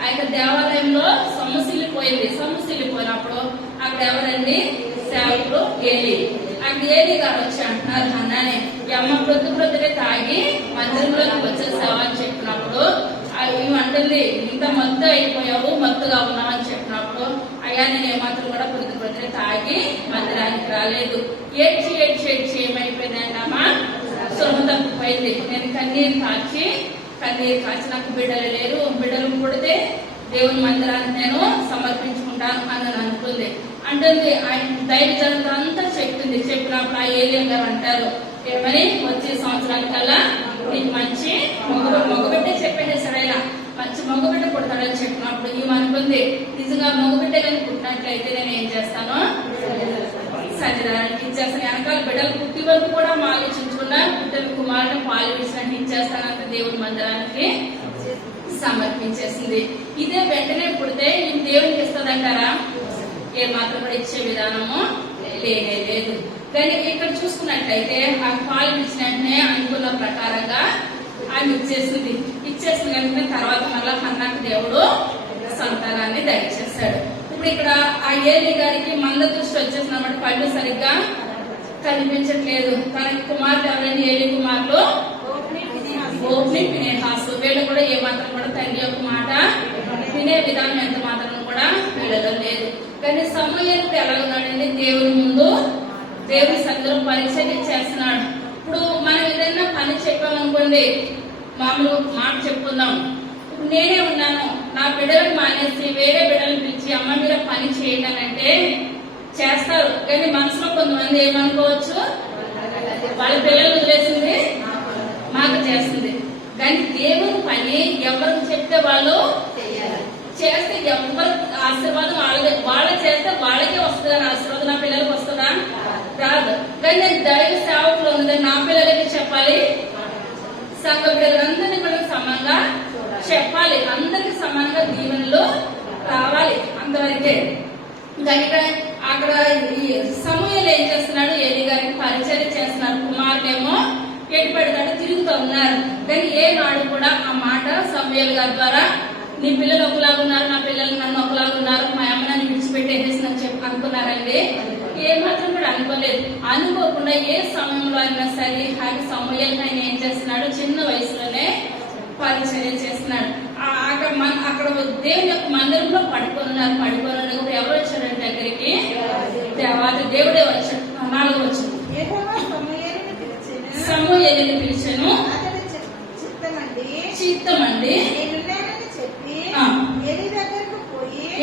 ఆ యొక్క దేవాలయంలో సొమ్మసిల్లిపోయినప్పుడు అక్కడ ఎవరండి? సేవకుడు ఏలీ. అక్కడ ఏలీ గారు వచ్చి అంటున్నారు హన్నాని, ఈ అమ్మ ప్రొద్దునే తాగి మందిరంలోకి వచ్చేసావా అని చెప్పినప్పుడు అంటుంది, ఇంత మత్తు అయిపోయావు, మత్తుగా ఉన్నావు అని చెప్పినప్పుడు, అయ్యా నేను ఏమాత్రం కూడా ప్రొద్దునే తాగి మందిరానికి రాలేదు. ఏడ్చి ఏమైపోయిందంటే అమ్మ సొమ్ము తప్పిపోయింది. నేను కన్నీరు కాచి నాకు బిడ్డలు లేరు, బిడ్డలు పుడితే దేవుని మందిరాన్ని నేను సమర్పించుకుంటాను అని అనుకుంది. అంటుంది దైవ జనత అంతా చెప్తుంది. చెప్పినప్పుడు ఆ ఏలియా గారు అంటారు, ఏమని? వచ్చే సంవత్సరానికల్లా నీకు మంచి మగబిడ్డ చెప్పేసాడు ఆయన, మంచి మగబిడ్డ పుడతాడని చెప్పినప్పుడు ఈమె అనుకుంది, నిజంగా మగబిడ్డ కానీ పుట్టినట్లయితే నేను ఏం చేస్తాను? సన్నిధానానికి ఇచ్చేస్తాను. వెనకాల బిడ్డలు పుట్టి వరకు కూడా ఆలోచించకుండా పుట్టిన కుమారుని పాలు విడిచినట్టు ఇచ్చేస్తానంత దేవుని మందిరానికి సమర్పించేసింది. ఇదే వెంటనే పుడితే ఈ దేవునికి ఇస్తుందంటారా? ఏ మాత్రం కూడా ఇచ్చే విధానము లేదు. కానీ ఇక్కడ చూసుకున్నట్లయితే ఆ పాలు ఇచ్చిన వెంటనే అనుకున్న ప్రకారంగా ఆమె ఇచ్చేసింది కనుక తర్వాత మళ్ళా హన్నాకు దేవుడు సంతానాన్ని దయచేశాడు. ఇప్పుడు ఇక్కడ ఆ ఏలీ గారికి మంద దృష్టి వచ్చేసినప్పుడు కళ్ళు సరిగ్గా కనిపించట్లేదు. తన కుమార్తె ఎవరైనా ఏలీ కుమారులు ఓఫ్ని ఫినెహాసు, వీళ్ళు కూడా ఏ మాత్రం కూడా తండ్రి యొక్క మాట వినే విధానం ఎంత మాత్రం కూడా వీళ్ళలో లేదు. కానీ సమూయేలు ఎలా ఉన్నాడండి? దేవుని ముందు దేవుని సన్నిధిలో పరిచర్య చేస్తున్నాడు. ఇప్పుడు మనం ఏదైనా పని చెప్పామనుకోండి, మామూలు మాట చెప్పుకుందాం, ఇప్పుడు నేనే ఉన్నాను, నా బిడ్డలను మానేసి వేరే బిడ్డలను పిలిచి అమ్మ మీరు పని చేయండి అంటే చేస్తారు. కానీ మనసులో కొంతమంది ఏమనుకోవచ్చు, వాళ్ళ పిల్లలు వదిలేసింది మాకు చేస్తుంది. కానీ దేవుని పని ఎవరికి చెప్తే వాళ్ళు చేస్తే ఎవరు ఆశీర్వాదం వాళ్ళ చేస్తే వాళ్ళకే వస్తుందని ఆశీర్వాదం నా పిల్లలకు వస్తుందా? రాదు. కానీ నేను దైవ సేవకులు ఉన్నదని నా పిల్లలకి చెప్పాలి, సంఘ బిడ్డలందరినీ కూడా సమానంగా చెప్పాలి, అందరికి సమానంగా దీవెనలు రావాలి, అంతవరకే. కనుక అక్కడ ఈ సమూయేలు ఏం చేస్తున్నాడు? ఏలీ గారికి పరిచర్య చేస్తున్నారు. కుమారుడేమో ఎటు పెడతాడు తిరుగుతూ ఉన్నారు. కానీ ఏ నాడు కూడా ఆ మాట సమూయేలు గారి ద్వారా నీ పిల్లలు ఒకలాగా ఉన్నారు, నా పిల్లలు నన్ను ఒకలాగా ఉన్నారు, మా అమ్మ నన్ను విడిచిపెట్టేసేసిందని చెప్పి అనుకున్నారండి. ఏమాత్రం కూడా అనుకోలేదు. అనుకోకుండా ఏ సమయంలో అయినా సరే అది సమూయేలుగా ఆయన ఏం చేస్తున్నాడు, చిన్న వయసులోనే పరిచర్య చేస్తున్నాడు. అక్కడ దేవుని యొక్క మందిరంలో పడుకున్నారు. పడుకున్నప్పుడు ఎవరు వచ్చారంటే దగ్గరికి దేవాది దేవుడే వచ్చాడు. 4వ వచనం, సమూయేలుని పిలిచాను, చిత్తమండి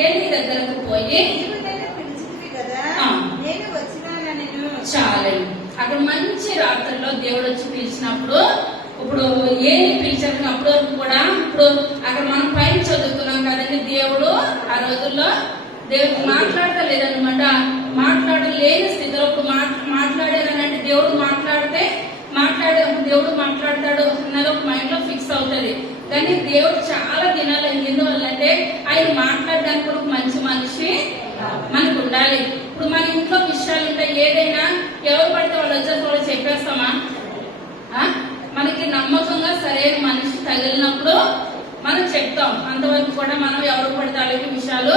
ఏలి దగ్గరకు పోయి చాలండి. అక్కడ మంచి రాత్రిలో దేవుడు వచ్చి పిలిచినప్పుడు, ఇప్పుడు ఏమి పిలిచారు అప్పటి వరకు కూడా, ఇప్పుడు అక్కడ మనం పైన చదువుతున్నాం కదండి, దేవుడు ఆ రోజుల్లో దేవుడు మాట్లాడలేదన్నమాట. మాట్లాడలేని స్థితిలో ఇప్పుడు మాట్లాడారనంటే దేవుడు మాట్లాడతాడు అన్నది ఒక మైండ్ లో ఫిక్స్ అవుతుంది. కానీ దేవుడు చాలా దినాలు ఎందువల్లంటే ఆయన మాట్లాడడానికి కూడా ఒక మంచి మనిషి మనకు ఉండాలి. ఇప్పుడు మన ఇంట్లో విషయాలు ఉంటాయి, ఏదైనా ఎవరు పడితే వాళ్ళు వచ్చేసి వాళ్ళు చెప్పేస్తామా? మనకి నమ్మకంగా సరైన మనిషి తగిలినప్పుడు మనం చెప్తాం. అంతవరకు కూడా మనం ఎవరు పడితే వాళ్ళకి విషయాలు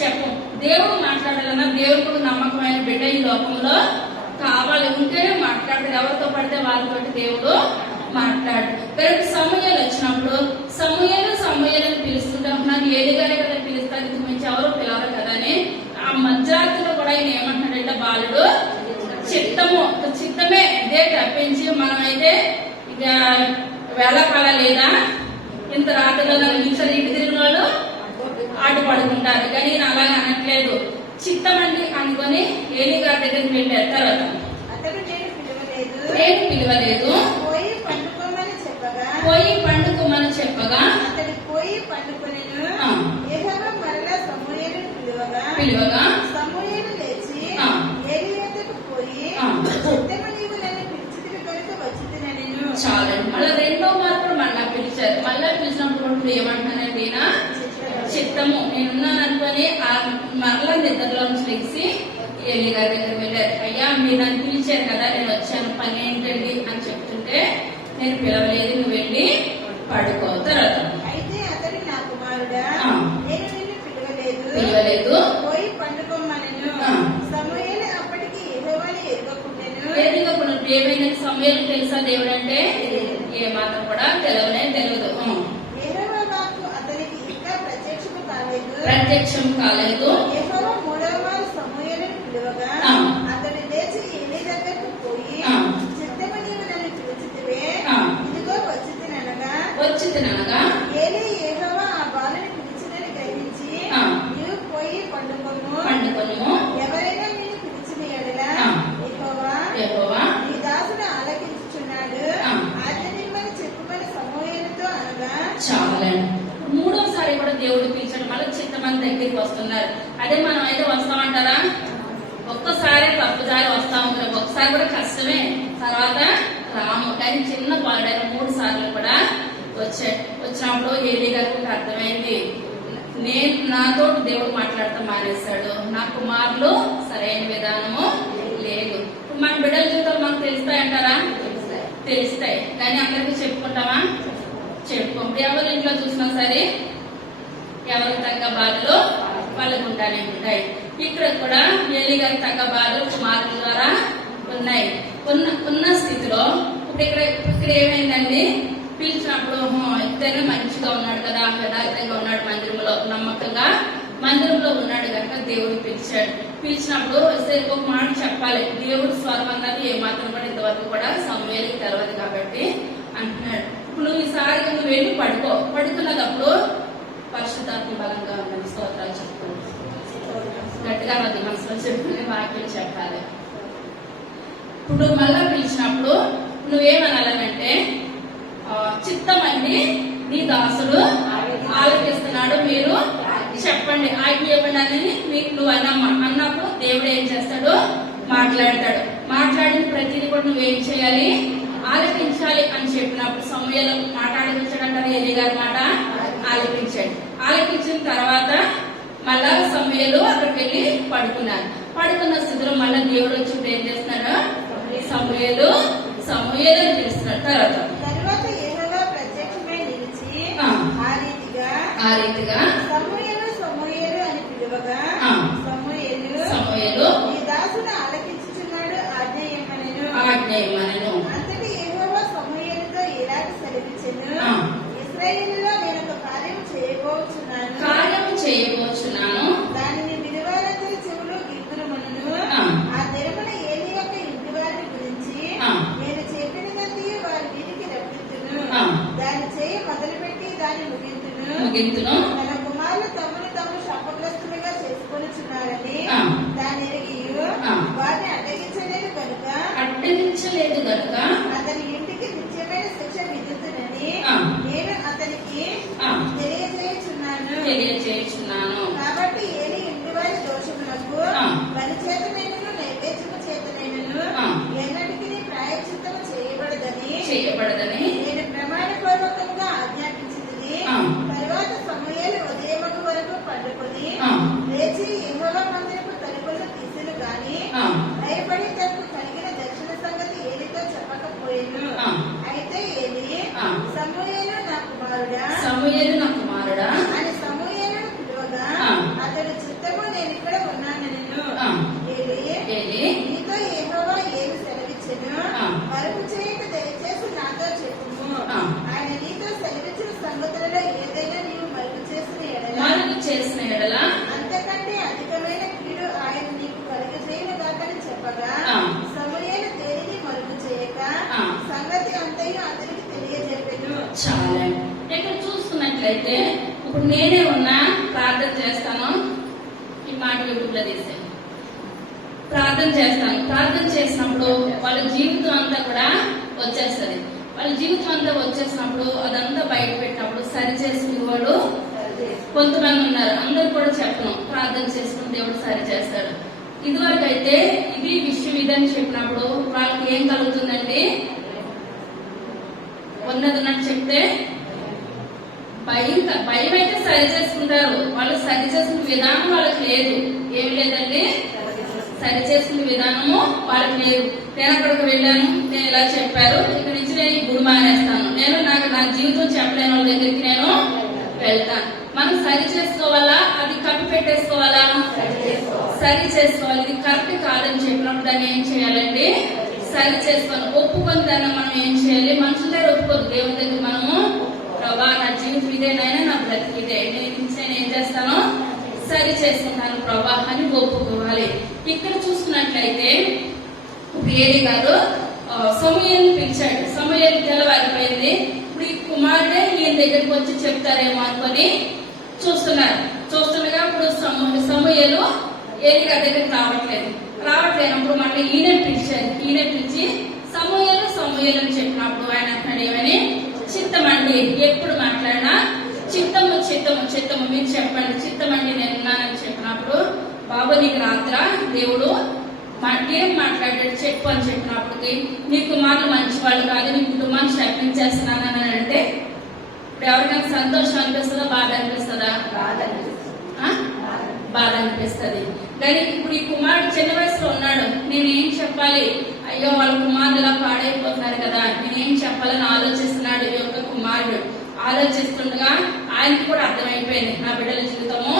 చెప్పం. దేవుడు మాట్లాడాలన్నా దేవుడికి నమ్మకమైన బిడ్డ ఈ లోకంలో కావాలి, ఉంటేనే మాట్లాడతాడు. ఎవరితో పడితే వాళ్ళతో దేవుడు మాట్లాడు. కాబట్టి సమూయేలు వచ్చినప్పుడు సమూయేలను పిలుస్తుంటే నాకు ఏదిగానే కదా పిలుస్తారు, ఇంత మించి ఎవరో పిలవరు కదా అని ఆ మధ్యరాత్రిలో కూడా ఆయన ఏమంటాడంటే బాలుడు చిత్తమే ఇదే తప్పించి మనమైతే ఇక వేళకాల లేదా ఇంత రాత్రిలో ఇంత ఇంటి తిరిగిన వాళ్ళు ఆట పడుకుంటారు. కానీ నేను అలాగే అనట్లేదు. చిత్తమండి అనుకొని ఏలి గారి దగ్గరికి వెళ్ళారు. తర్వాత నేను పిలవలేదు, పోయి పండుకోమని చెప్పగా పిలువగా చాలండి. మళ్ళీ 2వ మార్పు మళ్ళా పిలిచారు. మళ్ళా పిలిచినప్పుడు ఏమంటున్నానండి, ఈయన చిత్తము నేనున్నాను అనుకొని మరలా నిద్రలో నుంచి లెగిసి ఏలి గారి దగ్గర వెళ్ళారు. అయ్యా మీరు నన్ను పిలిచారు కదా, నేను వచ్చాను, పని ఏంటండి అని చెప్తుంటే నేను పిలవలేదు, నువ్వు వెళ్ళి పడుకో. తర్వాత అయితే అతడు నా కుమారుడా, నేను నిన్ను పిలవలేదు, పోయి పండుకోమనెను. సమూయేలు అప్పటికి యెహోవాను ఎరుగకుండెను. ఏమైనా సమూయేలు తెలుసా దేవుడు అంటే? ఏ మాత్రం కూడా తెలియదు. యెహోవా వాక్కు అతనికి ఇంకా ప్రత్యక్షం కాలేదు. యెహోవా 3వ మారు సమూయేలును పిలువగా అతడు లేచి ఏలి దగ్గరకు పోయి, చిత్తము నీవు నన్ను పిలిచితివే, ఇదిగో వచ్చితిననగా ఏలి యెహోవా ఆ బాలుని పిలిచినని గ్రహించి, నీవు పోయి పండుకొను, ఎవరైనా నిన్ను పిలిచిన యెడల యెహోవా నీ దాసుడు ఆలకించుచున్నాడు, ఆజ్ఞనిమ్మని చెప్పుకొని సమూయేలుతో అనగా చాలండి. 3వసారి కూడా దేవుడు పిలిచాడు. మళ్ళీ చిత్తమంది దగ్గరికి వస్తున్నారు. అదే మనం అయితే వస్తామంటారా? ఒక్కసారి తప్పుదారి వస్తా ఉంటారు, ఒకసారి కూడా కష్టమే, తర్వాత రాము. కానీ చిన్న బాలుడైన 3 సార్లు కూడా వచ్చినప్పుడు ఏలి గారికి అర్థమైంది, నాతో దేవుడు మాట్లాడటం మానేశాడు, నా కుమారులు సరైన విధానము లేదు. ఇప్పుడు మన బిడ్డల జీవితాలు మనకు తెలుస్తాయంటారా? తెలుస్తాయి. కానీ అందరికీ చెప్పుకుంటామా? చెప్పుకోం. ఎవరి ఇంట్లో చూసినా సరే ఎవరికి తగ్గ బాధలు వాళ్ళకు ఉంటానే ఉంటాయి. ఇక్కడ కూడా ఏలి గారికి తగ్గ బాధలు కుమారుల ద్వారా ఉన్నాయి. ఉన్న స్థితిలో ఇప్పుడు ఏమైందండి, పిలిచినప్పుడు ఇద్దరు మంచిగా ఉన్నాడు కదా, యథార్థంగా ఉన్నాడు, మందిరంలో నమ్మకంగా మందిరంలో ఉన్నాడు కనుక దేవుడు పిలిచినప్పుడు ఒక మాట చెప్పాలి. దేవుడు స్వరం అన్నది ఏమాత్రం కూడా ఇంతవరకు కూడా సమూయేలుకి తెలియదు కాబట్టి అంటున్నాడు, ఇప్పుడు నువ్వు ఈసారి నువ్వు వెళ్ళి పడుకున్నప్పుడు పరిశుద్ధాత్మ బలంగా ఉన్నది. స్తోత్రాలు చెప్తాను గట్టిగా అది మనసులో చెప్పుకునే వాక్యం చెప్పాలి. ఇప్పుడు మళ్ళా పిలిచినప్పుడు నువ్వేమనాలంటే, చిత్తమండి నీ దాసుడు ఆలోచిస్తున్నాడు, మీరు చెప్పండి, ఆజ్ఞ ఇవ్వండి అని నువ్వు అన్నప్పుడు దేవుడు ఏం చేస్తాడు, మాట్లాడతాడు. మాట్లాడిన ప్రతిదీ కూడా నువ్వేం చేయాలి, ఆలపించాలి అని చెప్పినప్పుడు సమూయేలు మాట ఆలపించాడంటారు. ఏలి గారి మాట ఆలపించాడు. ఆలపించిన తర్వాత మళ్ళా సమూయేలు అక్కడికి వెళ్ళి పడుకున్న స్థితిలో మళ్ళా దేవుడు వచ్చి ఏం చేస్తున్నాడు, సమూయేలు అని పిలుస్తున్నాడు. తర్వాత యెహోవా ప్రత్యక్షమై నిలిచి ఆ రీతిగా ఆ రీతిగా సమూయేలు సమూయేలు అని పిలువగా సమూయేలు ఈ దాసుడు ఆలకించుచున్నాడు, ఆజ్ఞ ఇమ్మనెను. అంతటి యెహోవా సమూయేలుతో ఇలాగ సెలవిచ్చెను, ఇశ్రాయేలులో నేను ఒక కార్యము చేయబోచున్నాను, దానిని వినివారందరి చెవులు గిద్దురుమనును. ఆ దినమున ఏలీ యొక్క ఇంటి వారిని గురించి నేను చెప్పినదంతయు వారి వీరికి రప్పించును, దాన్ని చేయ మొదలుపెట్టి దాన్ని ముగింతును. తన కుమారులు తమను తాము శాపగ్రస్తులుగా చేసుకొనుచున్నారని దాన్ని ఎరిగి వారిని అడ్డగించలేదు గనుక అతని ఇంటికి నిత్యమైన శిక్ష విధించునని నేను అతనికి తెలియజేయుచున్నాను. కాబట్టి ఏలీ ఇంటి వారి దోషములకు బలి చేతనైనను నైవేద్యము చేతనైనను ఎన్నటికీ ప్రాయశ్చిత్తము చేయబడదని నేను ప్రమాణపూర్వకంగా ఆజ్ఞాపించింది. తరువాత సమూయేలు ఉదయమగు వరకు పండుకొని లేచి యెహోవా మందిరపు తలుపులను తీసెను గాని భయపడి తనకు కలిగిన దర్శన సంగతి ఏలీతో చెప్పకపోయెను. అయితే ఏలీ సమూయేలు నా కుమారుడా అని సమూయేలును పిలువగా అతడు చిత్తము నేను ఇక్కడ ఉన్నానెను. ఏలీ నీతో యెహోవా ఏమి సెలవిచ్చెను, మరుపు చేయక దయచేసి నాతో చెప్పుము. ఆయన నీతో సెలవిచ్చిన సంగతులలో ఏదైనా నీవు మరుపు చేసిన ఎడల అంతకంటే అధికమైన కీడు ఆయన నీకు కలుగజేయును గాకని చెప్పగా సమూయేలు దేనిని మరుపు చేయక సంగతి అంతయు అతనికి తెలియజెప్పెను. చాలా ఇక్కడ చూస్తున్నట్లయితే ఇప్పుడు నేనే ఉన్నా ప్రార్థన చేస్తాను. ఈ మాట యూట్యూబ్ లో తీసాను. ప్రార్థన చేసినప్పుడు వాళ్ళ జీవితం అంతా కూడా వచ్చేస్తుంది. వాళ్ళ జీవితం అంతా వచ్చేసినప్పుడు అదంతా బయట పెట్టినప్పుడు సరి చేసుకునే వాళ్ళు కొంతమంది ఉన్నారు. అందరూ కూడా చెప్పను, ప్రార్థన చేసుకుని దేవుడు సరి చేస్తాడు. ఇదివరకు అయితే ఇది విషయం ఇదని చెప్పినప్పుడు వాళ్ళకి ఏం కలుగుతుందండి? ఉన్నదన్నట్టు చెప్తే భయం అయితే సరి చేసుకుంటారు. వాళ్ళు సరి చేసుకునే విధానం వాళ్ళకి లేదు. ఏమి లేదండి, సరి చేసుకునే విధానము వాళ్ళకి లేదు. నేను అక్కడికి వెళ్ళాను, నేను ఇలా చెప్పారు, ఇక్కడ నుంచి నేను గుడి మానేస్తాను, నేను నా జీవితం చెప్పలేని వాళ్ళ దగ్గరికి నేను వెళ్తాను. మనం సరి చేసుకోవాలా, అది కప్పి పెట్టేసుకోవాలా? సరి చేసుకోవాలి. ఇది కరెక్ట్ కాదని చెప్పినప్పుడు దాన్ని ఏం చేయాలండి? సరి చేసుకోవాలి. ఒప్పుకొని దాన్ని మనం ఏం చేయాలి? మనుషుల దగ్గర ఒప్పుకోదు, దేవుని దగ్గర మనము ప్రభా నా జీవితం ఇదేనైనా నా బ్రతికి ఇదే, నేను ఏం చేస్తాను? సరి చేసుకుంటాను ప్రభా అని ఒప్పుకోవాలి. ఇక్కడ చూసుకున్నట్లయితే ఏలీ గారు సమూయేలుని పిలిచాడు. సమూయేలు తెల్లవారిపోయింది. ఇప్పుడు ఈ కుమారుడే ఈయన దగ్గరికి వచ్చి చెప్తారేమో అనుకొని చూస్తుండగా ఇప్పుడు సమూయేలు ఏలీ గారి దగ్గరికి రావట్లేనప్పుడు మళ్ళీ ఈయన పిలిచి సమూయేలు అని చెప్పినప్పుడు ఆయన అంటున్నాడు ఏమని? చిత్తమండి. ఎప్పుడు మాట్లాడినా చిత్తము మీరు చెప్పండి, చిత్తమండి నేనున్నానని చెప్పినప్పుడు బాబు నీకు రాత్ర దేవుడు ఏం మాట్లాడాడు చెప్పు అని చెప్పినప్పటికి నీ కుమారులు మంచి వాళ్ళు కాదు, నీ కుటుంబాన్ని శపించేస్తున్నానని అంటే ఇప్పుడు ఎవరికైనా సంతోషం అనిపిస్తుందా, బాధ అనిపిస్తుందా? బాధ అనిపిస్తుంది. కానీ ఇప్పుడు ఈ కుమారుడు చిన్న వయసులో ఉన్నాడు. నేనేం చెప్పాలి? అయ్యో వాళ్ళ కుమారుడు ఇలా పాడైపోతున్నారు కదా, నేనేం చెప్పాలని ఆలోచిస్తున్నాడు ఈ యొక్క కుమారుడు. ఆలోచిస్తుండగా ఆయనకి కూడా అర్థమైపోయింది నా బిడ్డల జీవితము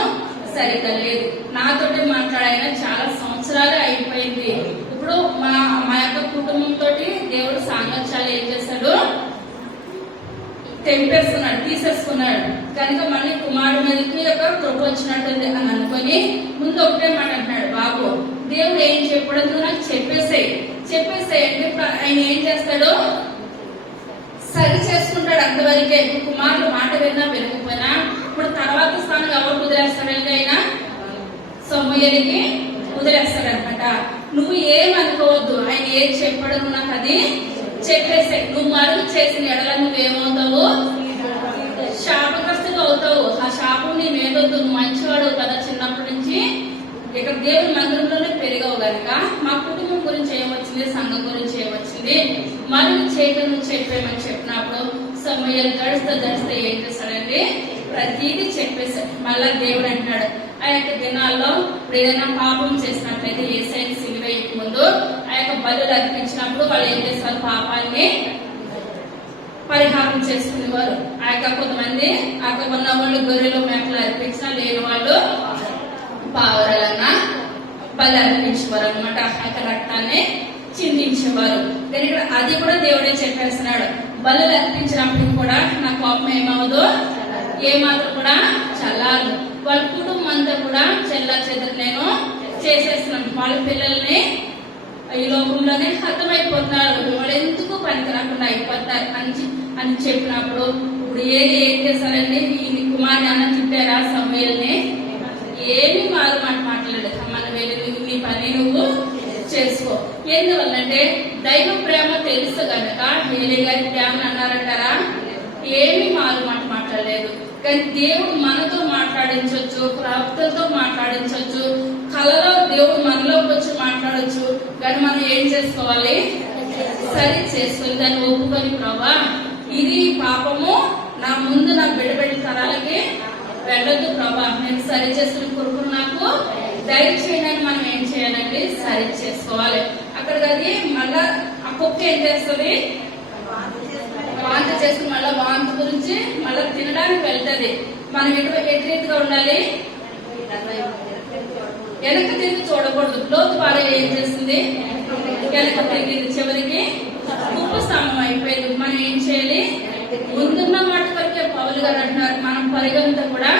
సరిగ్గా లేదు. నాతోటి మాట్లాడాయన చాలా సంవత్సరాలే అయిపోయింది. ఇప్పుడు మా యొక్క కుటుంబంతో దేవుడు సాంగత్యాలు ఏం చేశాడు? తెంపేస్తున్నాడు, తీసేసుకున్నాడు. కనుక మళ్ళీ కుమారుడు మీదకి ఒక కృప వచ్చినట్టుంది అని అనుకుని ముందు ఒకటే మాట అంటున్నాడు, బాబు దేవుడు ఏం చెప్పడం నాకు చెప్పేసేయండి. ఇప్పుడు ఆయన ఏం చేస్తాడు? సరి చేసుకుంటాడు అంతవరకే. ఇప్పుడు కుమారుడు మాట విన్నా వినకపోయినా ఇప్పుడు తర్వాత స్థానం ఎవరు కుదిరేస్తాడంటే ఆయన సమూయేలుకి కుదిరేస్తాడనమాట. నువ్వు ఏమనుకోవద్దు, ఆయన ఏం చెప్పాడు నాకు అది చెప్పేసే. నువ్వు మరుగు చేసిన ఎడల నువ్వేమవుతావు? శాపగ్రస్తుగా అవుతావు. ఆ శాపం నీ మీదొద్దు. నువ్వు మంచివాడు కదా, చిన్నప్పటి నుంచి ఇక్కడ దేవుని మందిరంలోనే పెరిగావు గనక మా కుటుంబం గురించి ఏమొచ్చింది, సంఘం గురించి ఏమొచ్చింది, మరుగు చేయడం నువ్వు చెప్పేమని చెప్పినప్పుడు సమూయేలు గడిస్తే ఏం చేస్తాడండి? ప్రతిదీ చెప్పేశాడు. మళ్ళా దేవుడు అంటున్నాడు ఆ యొక్క దినాల్లో ఇప్పుడు ఏదైనా పాపం చేసినట్లయితే యేసయ్యని సిలువేయక ముందు ఆ యొక్క బలులు అర్పించినప్పుడు వాళ్ళు ఏం చేస్తారు? పాపాన్ని పరిహారం చేసుకునేవారు. ఆ యొక్క కొంతమంది అక్కడ ఉన్న వాళ్ళు గొర్రెలు మేకలు అర్పించిన, లేని వాళ్ళు పావురాలన్నా బలి అర్పించేవారు అనమాట. ఆ యొక్క రక్తాన్ని చిందించేవారు. కానీ ఇక్కడ అది కూడా దేవుడే చెప్పేస్తున్నాడు, బలు అర్పించినప్పుడు కూడా నా కోపం ఏమవదు, ఏమాత్రం కూడా చల్లారు. వాళ్ళ కుటుంబం అంతా కూడా చెల్లా చెదరు నేను చేసేస్తున్నాను. వాళ్ళ పిల్లల్ని ఈ లోకంలోనే హతమైపోతున్నారు, వాళ్ళు ఎందుకు పనికి రాకుండా అయిపోతారు అని చెప్పినప్పుడు ఇప్పుడు ఏం చేశారండి, ఈ కుమార్ని అన్న తిప్పారా సమూయేలుని? ఏమి మారు మాట మాట్లాడలేదు. మన వెళ్ళి నీ పని నువ్వు చేసుకో. ఎందువల్లంటే దైవ ప్రేమ తెలుసు గనక. ఏలీ గారి ప్రేమ అన్నారంటారా? ఏమి మారు మాట మాట్లాడలేదు. కానీ దేవుడు మనతో మాట్లాడించవచ్చు, ప్రవక్తలతో మాట్లాడించవచ్చు, కళలో దేవుడు మనలోకి వచ్చి మాట్లాడచ్చు. కానీ మనం ఏం చేసుకోవాలి? సరి చేసుకొని దాన్ని ఒప్పుకొని, ప్రభా ఇది పాపము, నా ముందు నా బిడ్డ తరాలకి వెళ్ళదు ప్రభా, నేను సరి చేసుకునే కొరకు నాకు దయచేయడానికి మనం ఏం చేయాలండి? సరి చేసుకోవాలి. అక్కడికి అది మళ్ళా ఆ కుక్క ఏం చేస్తుంది? వాంతి చేసుకుని మళ్ళా వాంతి గురించి మళ్ళా తినడానికి వెళ్తుంది. మనం ఎటురీతిగా ఉండాలి? వెనక తిరిగి చూడకూడదు. లోతు బాగా ఏం చేస్తుంది? వెనక తిరిగి చివరికి ఉప్పు స్తంభం అయిపోయింది. మనం ఏం చేయాలి? ముందున్న మాట వరకే పౌలు గారు అంటున్నారు, మనం పరిగెంత కూడా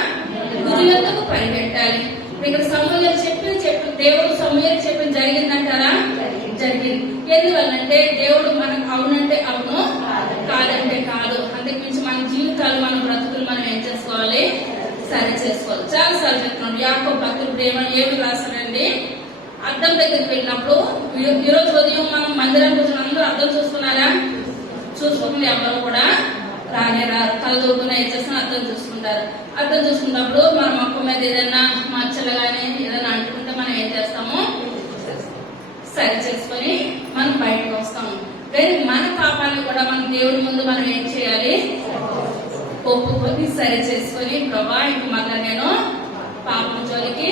గురియతకు పరిగెట్టాలి. ఇక్కడ సమూయేలు చెప్పిన దేవుడు సమూయేలు చెప్పిన జరిగిందంటారా? జరిగింది. ఎందువల్లంటే దేవుడు మనకు అవునంటే అవును, కాదంటే కాదు. అందుకు మించి మన జీవితాలు, మన బ్రతుకులు మనం ఏం చేసుకోవాలి? సరి చేసుకోవాలి. చాలా సార్లు చెప్తున్నాడు. యాకోబు భక్తుడు ఏమి రాస్తారండి? అద్దం దగ్గరికి వెళ్ళినప్పుడు, ఈరోజు ఉదయం మనం మందిరానికి వచ్చిన అందరూ అద్దం చూసుకున్నారా? చూసుకుంటే ఎవరు కూడా రానే రారు. కలదూకున్నా ఏం చేస్తున్నా అద్దం చూసుకుంటారు. అద్దం చూసుకున్నప్పుడు మన మొక్క మీద ఏదైనా మచ్చలు కానీ ఏదైనా అంటుకుంటే మనం ఏం చేస్తాము? సరి చేసుకొని మనం బయటకు వస్తాము. కానీ మన పాపాన్ని కూడా మన దేవుడి ముందు మనం ఏం చేయాలి? ఒప్పుకొని సరి చేసుకొని, ప్రభా ఇంక మళ్ళా నేను పాపం జోలికి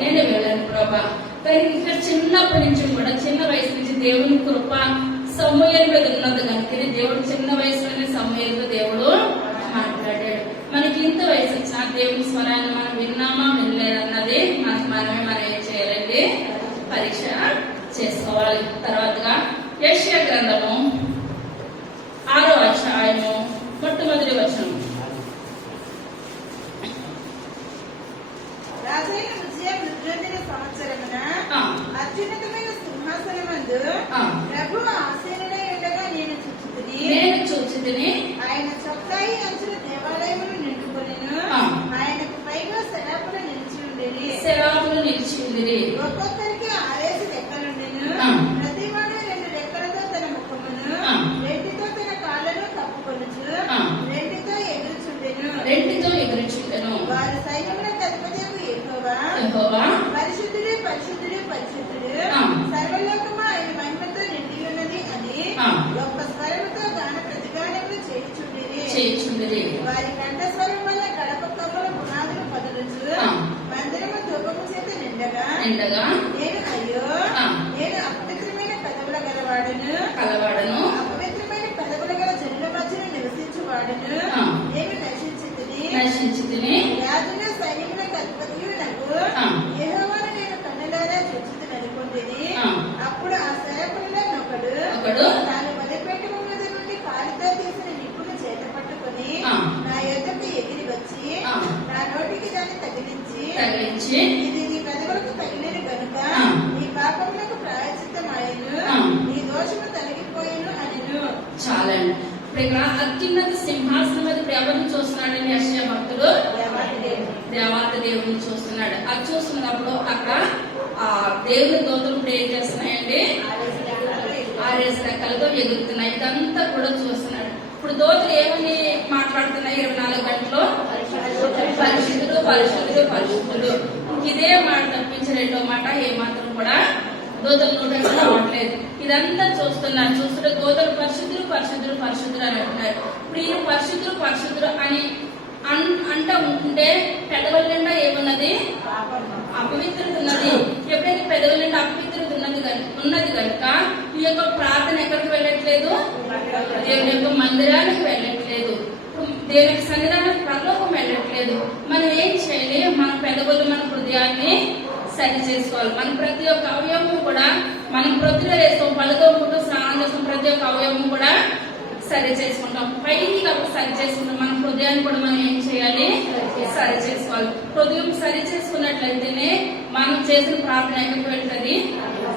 నేను వెళ్ళను ప్రభా. కానీ ఇంకా చిన్నప్పటి నుంచి కూడా, చిన్న వయసు నుంచి దేవుని కృప సమూయేలు మీద ఉన్నది కనుక దేవుడు చిన్న వయసులోనే సమూయేలుతో దేవుడు మాట్లాడాడు. మనకి ఇంత వయసు వచ్చిన దేవుని స్వరాన్ని మనం విన్నామా వినలేదన్నది మనం ఏం చేయాలండి? పరీక్ష చేసుకోవాలి. తర్వాతగా యెషయా గ్రంథము 6వ అధ్యాయము మొట్టమొదటి వచనం. రాజైన ఉజ్జియా మృత్యుంజయ సంవత్సరమున అత్యున్నతమైన సింహాసనమందు ప్రభువు ఆసీనుడై ఉండగా నేను చూచితిని. ఆయన చొక్కాయి అంచుల దేవాలయమును నిండుకొనెను. ఆయనకు పైగా శరాపులు నిలిచి ఉండేది. ఒక్కొక్కరికి 6 రెక్కలుండెను. ప్రతివాడు 2 రెక్కలతో తన ముఖమును, 2తో తన కాళ్ళను కప్పుకొనుచు, 2తో ఎగురుచుండెను. వారి సైన్యములకు అధిపతియగు యెహోవా పరిశుద్ధుడు పరిశుద్ధుడు పరిశుద్ధుడు, సర్వలోకము ఆయన మహిమతో నిండి ఉన్నది అని గొప్ప స్వరముతో గాన ప్రతిగానములు చేయుచుండిరి. వారి కంఠస్వరం వల్ల గడప కమ్ముల పునాదులు పదులుచు, మందిరము ధూపము చేత నిండగా నేను అపవిత్రమైన పెదవుల గలవాడను, అపవిత్రమైన పెదవుల గల జనుల మధ్యన నివసించువాడను. నేను నశించితిని. రాజుల సైన్యములకు అధిపతియు నాకు యెహోవాను నేను కన్నులారా చూచితిననుకొంటిని. అప్పుడు ఆ సేవకులలో ఒకడు తాను బలిపీఠము మీద నుండి కాలితో తీసిన నిప్పును చేత పట్టుకొని నా యొద్దకు ఎగిరి వచ్చి నా నోటికి దాన్ని తగిలించి ఇది నీ పెదవులకు తగిలిన గనుక నీ పాపములకు ప్రాయశ్చిత్తమాయెను, నీ దోషము తొలగిపోయెను అనెను. చాలండి. ఇక్కడ అత్యున్నత సింహాసనం మీద ఎవరిని చూస్తున్నాడని యెషయా భక్తుడు? దేవాతి దేవుడిని చూస్తున్నాడు. అది చూస్తున్నప్పుడు అక్కడ ఆ దేవుని దూతలు ఇప్పుడు ఏం చేస్తున్నాయండి? 6 రెక్కలతో ఎగురుతున్నాయి. ఇదంతా కూడా చూస్తున్నాడు. ఇప్పుడు దూతలు ఏమని మాట్లాడుతున్నాయి? 24 గంటలు పరిశుద్ధుడు పరిశుద్ధుడు పరిశుద్ధుడు. ఇదే మాట తప్పించి రెండో మాట ఏమాత్రం కూడా దూతలు నోట రావట్లేదు. ఇదంతా చూస్తుంటే దూతలు పరిశుద్ధులు పరిశుద్ధులు పరిశుద్ధులు అని అంటున్నారు. ఇప్పుడు ఈయన పరిశుద్ధులు పరిశుద్ధులు అని అంటూ ఉంటుంటే పెదవుల నిండా ఏమున్నది? అపవిత్రత ఉన్నది. ఎప్పుడైతే పెదవుల నిండా అపవిత్రత ఉన్నది కనుక ఈ యొక్క ప్రార్థన ఎక్కడికి వెళ్ళట్లేదు? దేవుని యొక్క మందిరానికి వెళ్ళట్లేదు, దేవుని యొక్క సన్నిధానానికి పరలోకం వెళ్ళట్లేదు. మనం ఏం చేయాలి? మన పెదవులు మన హృదయాన్ని సరి చేసుకోవాలి. మన ప్రతి ఒక్క అవయవం కూడా మనం ప్రతిలో వేస్తాం, పలుతోముకుంటూ స్నానం చేస్తాం, ప్రతి ఒక్క అవయవం కూడా సరి చేసుకుంటాం. పైగా సరి చేసుకుంటాం. మన హృదయాన్ని కూడా మనం ఏం చేయాలి? సరి చేసుకోవాలి. హృదయం సరి చేసుకున్నట్లయితేనే మనం చేసిన ప్రార్థన ఎక్కడికి వెళ్తుంది?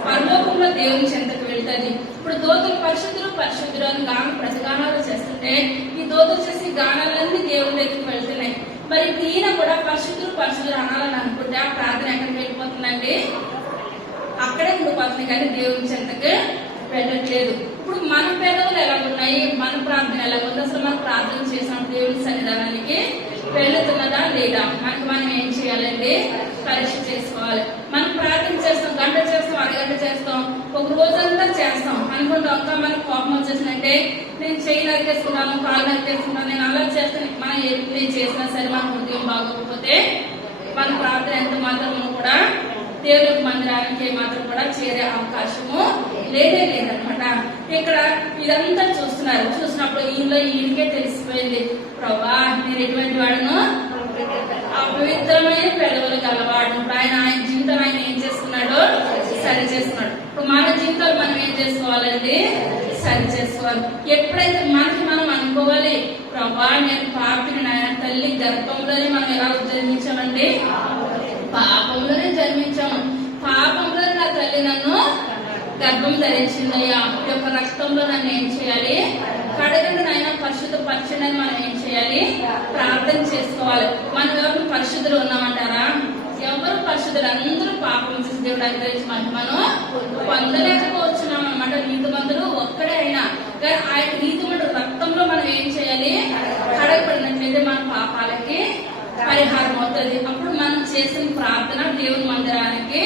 పరలోకంలో దేవుని చెంతకు వెళ్తుంది. ఇప్పుడు దూతలు పరిశుద్ధులు అని ప్రతిగానాలు చేస్తుంటే ఈ దూతలు చేసి గానాలన్నీ దేవుని దగ్గరికి వెళ్తున్నాయి. మరి ఈయన కూడా పరిశుద్ధులు అనాలని అనుకుంటే ఆ ప్రార్థన ఎక్కడికి వెళ్ళిపోతుందండి? అక్కడే ఉండిపోతుంది, కానీ దేవుని చెంతకు వెళ్ళట్లేదు. ఇప్పుడు మన పేదవులు ఎలా ఉన్నాయి, మన ప్రార్థన ఎలా ఉంది, అసలు మనం ప్రార్థన చేసాం దేవుని సన్నిధానానికి వెళ్తున్నదా లేదా? మనం ఏం చేయాలండి? పరీక్ష చేసుకోవాలి. మనం ప్రార్థన చేస్తాం, గంట చేస్తాం, అరగంట చేస్తాం, ఒక రోజంతా చేస్తాం అనుకుంటాం. ఇంకా మనకు కోపం వచ్చేసినట్టే నేను చెయ్యి నరికేసుకున్నాను, కాళ్ళు నరికేసుకున్నాను, నేను అలా చేస్తాను. మనం నేను చేసినా సరే మన హృదయం బాగోకపోతే మన ప్రార్థన ఎంత మాత్రము కూడా దేవుని మందిరానికి మాత్రం కూడా చేరే అవకాశము లేదనమాట. ఇక్కడ ఇదంతా చూసినప్పుడు ఈయనకే తెలిసిపోయింది, ప్రభా నేను ఎటువంటి వాడును? అపవిత్రమైన పెదవులు గలవాడు. ఆయన జీవితం ఆయన ఏం చేసుకున్నాడు? సరి చేసుకున్నాడు. ఇప్పుడు మన జీవితాలు మనం ఏం చేసుకోవాలండి? సరి చేసుకోవాలి. ఎప్పుడైతే మనకి మనం అనుకోవాలి, ప్రభా నేను పాపిని, నాయన తల్లి గర్భంలోనే మనం ఎలా జన్మించామండి? పాపంలోనే జన్మించాము. పాపంలో నా తల్లి నన్ను గర్భం ధరించిందయ్యా, ఈ యొక్క రక్తంలో నన్ను ఏం చేయాలి? కడగండి నాయన, పరిశుద్ధపరచండి అని మనం ఏం చేయాలి? ప్రార్థన చేసుకోవాలి. మనం ఎవరు పరిశుద్ధులు ఉన్నామంటారా? ఎవరు పరిశుద్ధులు? అందరూ పాపం చేసి దేవుడు అనుగ్రహించి మహిమను పొందలేకపోతున్నాం అనమాట. నీతిమంతుడు ఒక్కడే అయినా కానీ ఆయన నీతిమంతుడు రక్తంలో మనం ఏం చేయాలి? కడగబడినట్లయితే మన పాపాలకి పరిహారం అవుతుంది. అప్పుడు మనం చేసిన ప్రార్థన దేవుని మందిరానికి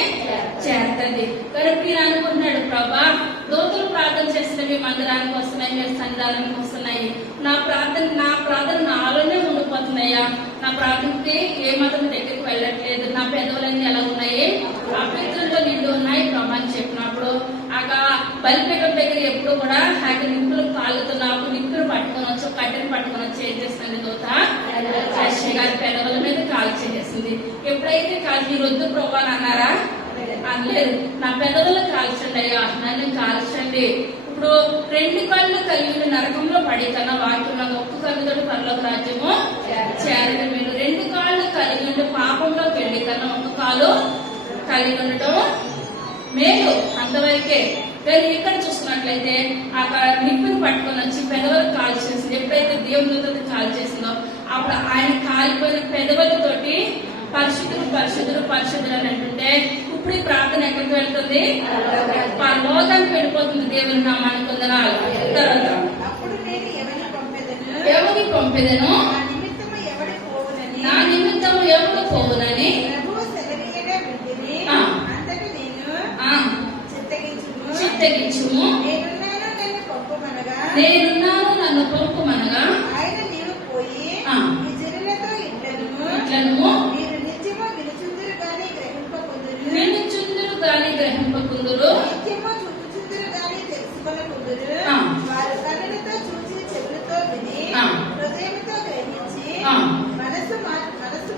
చేరుతుంది. కనుక ఈయన అనుకుంటున్నాడు, ప్రభా దూతలు ప్రార్థన చేస్తే మీ మందిరానికి వస్తున్నాయి, మీ సన్నిధానానికి వస్తున్నాయి, నా ప్రార్థన నాలోనే ఉండిపోతున్నాయా? నా ప్రార్థనకి ఏ మాత్రం దగ్గరికి వెళ్ళట్లేదు, నా పెదవులన్నీ ఎలా ఉన్నాయి? అపవిత్రంలో నిండి ఉన్నాయి ప్రభా అని చెప్పినప్పుడు ఆ బలిపీఠం దగ్గర ఎప్పుడు కూడా నిప్పులు కాలుతున్నప్పుడు నిప్పులు పట్టుకొని వచ్చి కట్టెలు పట్టుకొని వచ్చి ఏం చేస్తుంది? దూత గారి పెదవుల మీద కాల్ చేసేసింది. ఎప్పుడైతే కాల్చి వద్దు ప్రభా అని అన్నారా? అనలేదు. నా పెదవులు కాల్చండి అయ్యా, నన్ను కాల్చండి. ఇప్పుడు 2 కళ్ళు కలిగి నరకంలో పడి కన్నా వాక్యం ఒక్క కళ్ళుతో పరలోక రాజ్యము చేరదు. మీరు 2 కాళ్ళు కలిగి ఉండి పాపంలోకి వెళ్ళి కన్నా 1 కాలు కలిగి ఉండటం మేలు, అంతవరకే. కానీ ఇక్కడ చూసుకున్నట్లయితే ఆ నిప్పుని పట్టుకొని వచ్చి పెదవులు కాల్ చేసింది. ఎప్పుడైతే దేవునితో కాల్ చేసిందో అప్పుడు ఆయన కాలిపోయిన పెదవులతోటి పరిశుద్ధులు అని అంటుంటే ఇప్పుడు ఈ ప్రార్థన ఎక్కడికి వెళ్తుంది? పరలోకానికి వెళ్ళిపోతుంది. దేవుని నామానికి వందనాలు. తర్వాత ఎవరికి పంపెదను? నా నిమిత్తము ఎవరు పోవునని చిత్తగించుము. నేనున్నాను నన్ను పంపుమనగా ఇట్లను వినుచుందురు గాని గ్రహింపకుందురు. మనసు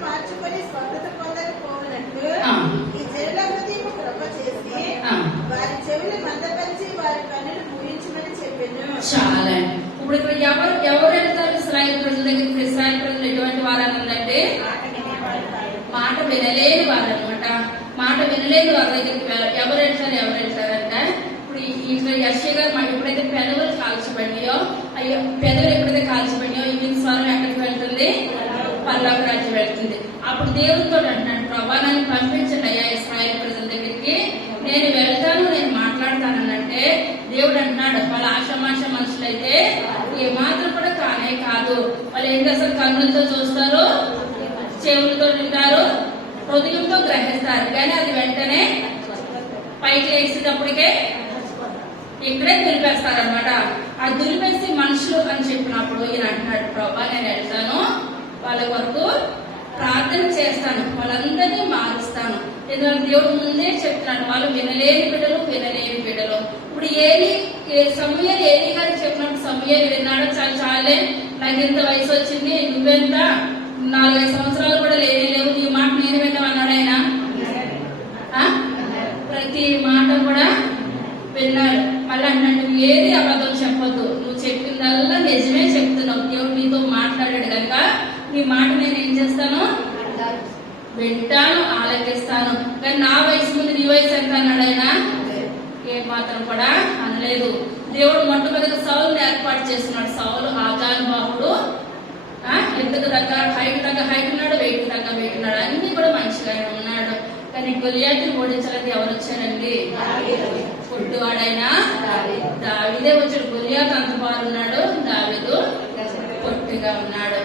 మార్చుకొని స్వస్థత పొందకపోయినట్టు ఈ జనుల హృదయము కృప చేసి వారి చెవులు మందపరిచి వారి కన్నులు మూయించమని చెప్పాను. చాలా. ఇప్పుడు ఇక్కడ ఎవరు వెళ్తారు? ఇశ్రాయేలు ప్రజల దగ్గరికి. ఇశ్రాయేలు ప్రజలు ఎటువంటి వారు ఉందంటే మాట వినలేని వారు అనమాట. మాట వినలేని వారి దగ్గరికి ఎవరు వెళ్తారంటే ఇప్పుడు ఇక్కడ యెషయా గారు ఎప్పుడైతే పెదవులు కాల్చబడినాయో, పెదవులు ఎప్పుడైతే కాల్చబడినాయో ఈ స్వరం ఎక్కడికి వెళ్తుంది? పరలోక రాజ్యం వెళ్తుంది. అప్పుడు దేవుడితో అంటున్నాడు, ప్రభా నన్ను పంపించండి అయ్యా ఇశ్రాయేలు ప్రజల దగ్గరికి, నేను వెళ్తాను, నేను మాట్లాడతానంటే దేవుడు అంటున్నాడు వాళ్ళ ఆషామాష మనుషులైతే ఏ మాత్రం కూడా కానే కాదు. వాళ్ళు ఏం చేస్తారు? కన్నులతో చూస్తారు, చెవులతో వింటారు, హృదయంతో గ్రహిస్తారు, కానీ అది వెంటనే పైకి లేచేటప్పటికే ఇక్కడే దులిపేస్తారనమాట. ఆ దులిపేసి మనుషులు అని చెప్పినప్పుడు ఈయన అంటున్నాడు, ప్రభా నేను వెళ్తాను, వాళ్ళ వరకు ప్రార్థన చేస్తాను, వాళ్ళందరినీ మారుస్తాను. ఎందుకంటే దేవుడు ముందే చెప్తున్నాడు వాళ్ళు వినలేని బిడ్డలు. ఇప్పుడు సమూయేలు ఏలీ గారికి చెప్పినప్పుడు సమూయేలు విన్నాడు. చాలే, నాకు ఇంత వయసు వచ్చింది, నువ్వెంత 4-5 సంవత్సరాలు కూడా లేవు, నీ మాట నేను విన్నామన్నాడు ఆయన. ప్రతి మాట కూడా విన్నాడు. మళ్ళీ అంటాడు, నువ్వు ఏది అబద్ధం చెప్పొద్దు, నువ్వు చెప్పిందల్లా నిజమే చెప్తున్నావు, దేవుడు నీతో మాట్లాడాడు కనుక నీ మాట నేను ఏం చేస్తాను, వింటాను, ఆలకిస్తాను. కానీ నా వయసు ముందు నీ వయసు ఎంత అన్నాడు ఆయన. ఏ మాత్రం కూడా అనలేదు. దేవుడు మొట్టమొదటి సౌలుని ఏర్పాటు చేస్తున్నాడు. సౌలు ఆజానుబాహుడు, ఎత్తుకు తగ్గ హైట్ తగ్గ హైట్ ఉన్నాడు, వెయిట్ తగ్గ వెయిట్ ఉన్నాడు, అన్ని కూడా మంచిగా ఉన్నాడు. కానీ గొలియాతుని ఓడించడానికి ఎవరు వచ్చారండి? పొట్టువాడైనా దావీదే వచ్చాడు. గొలియాతు అంత బాగున్నాడు, దావీదు పొట్టిగా ఉన్నాడు.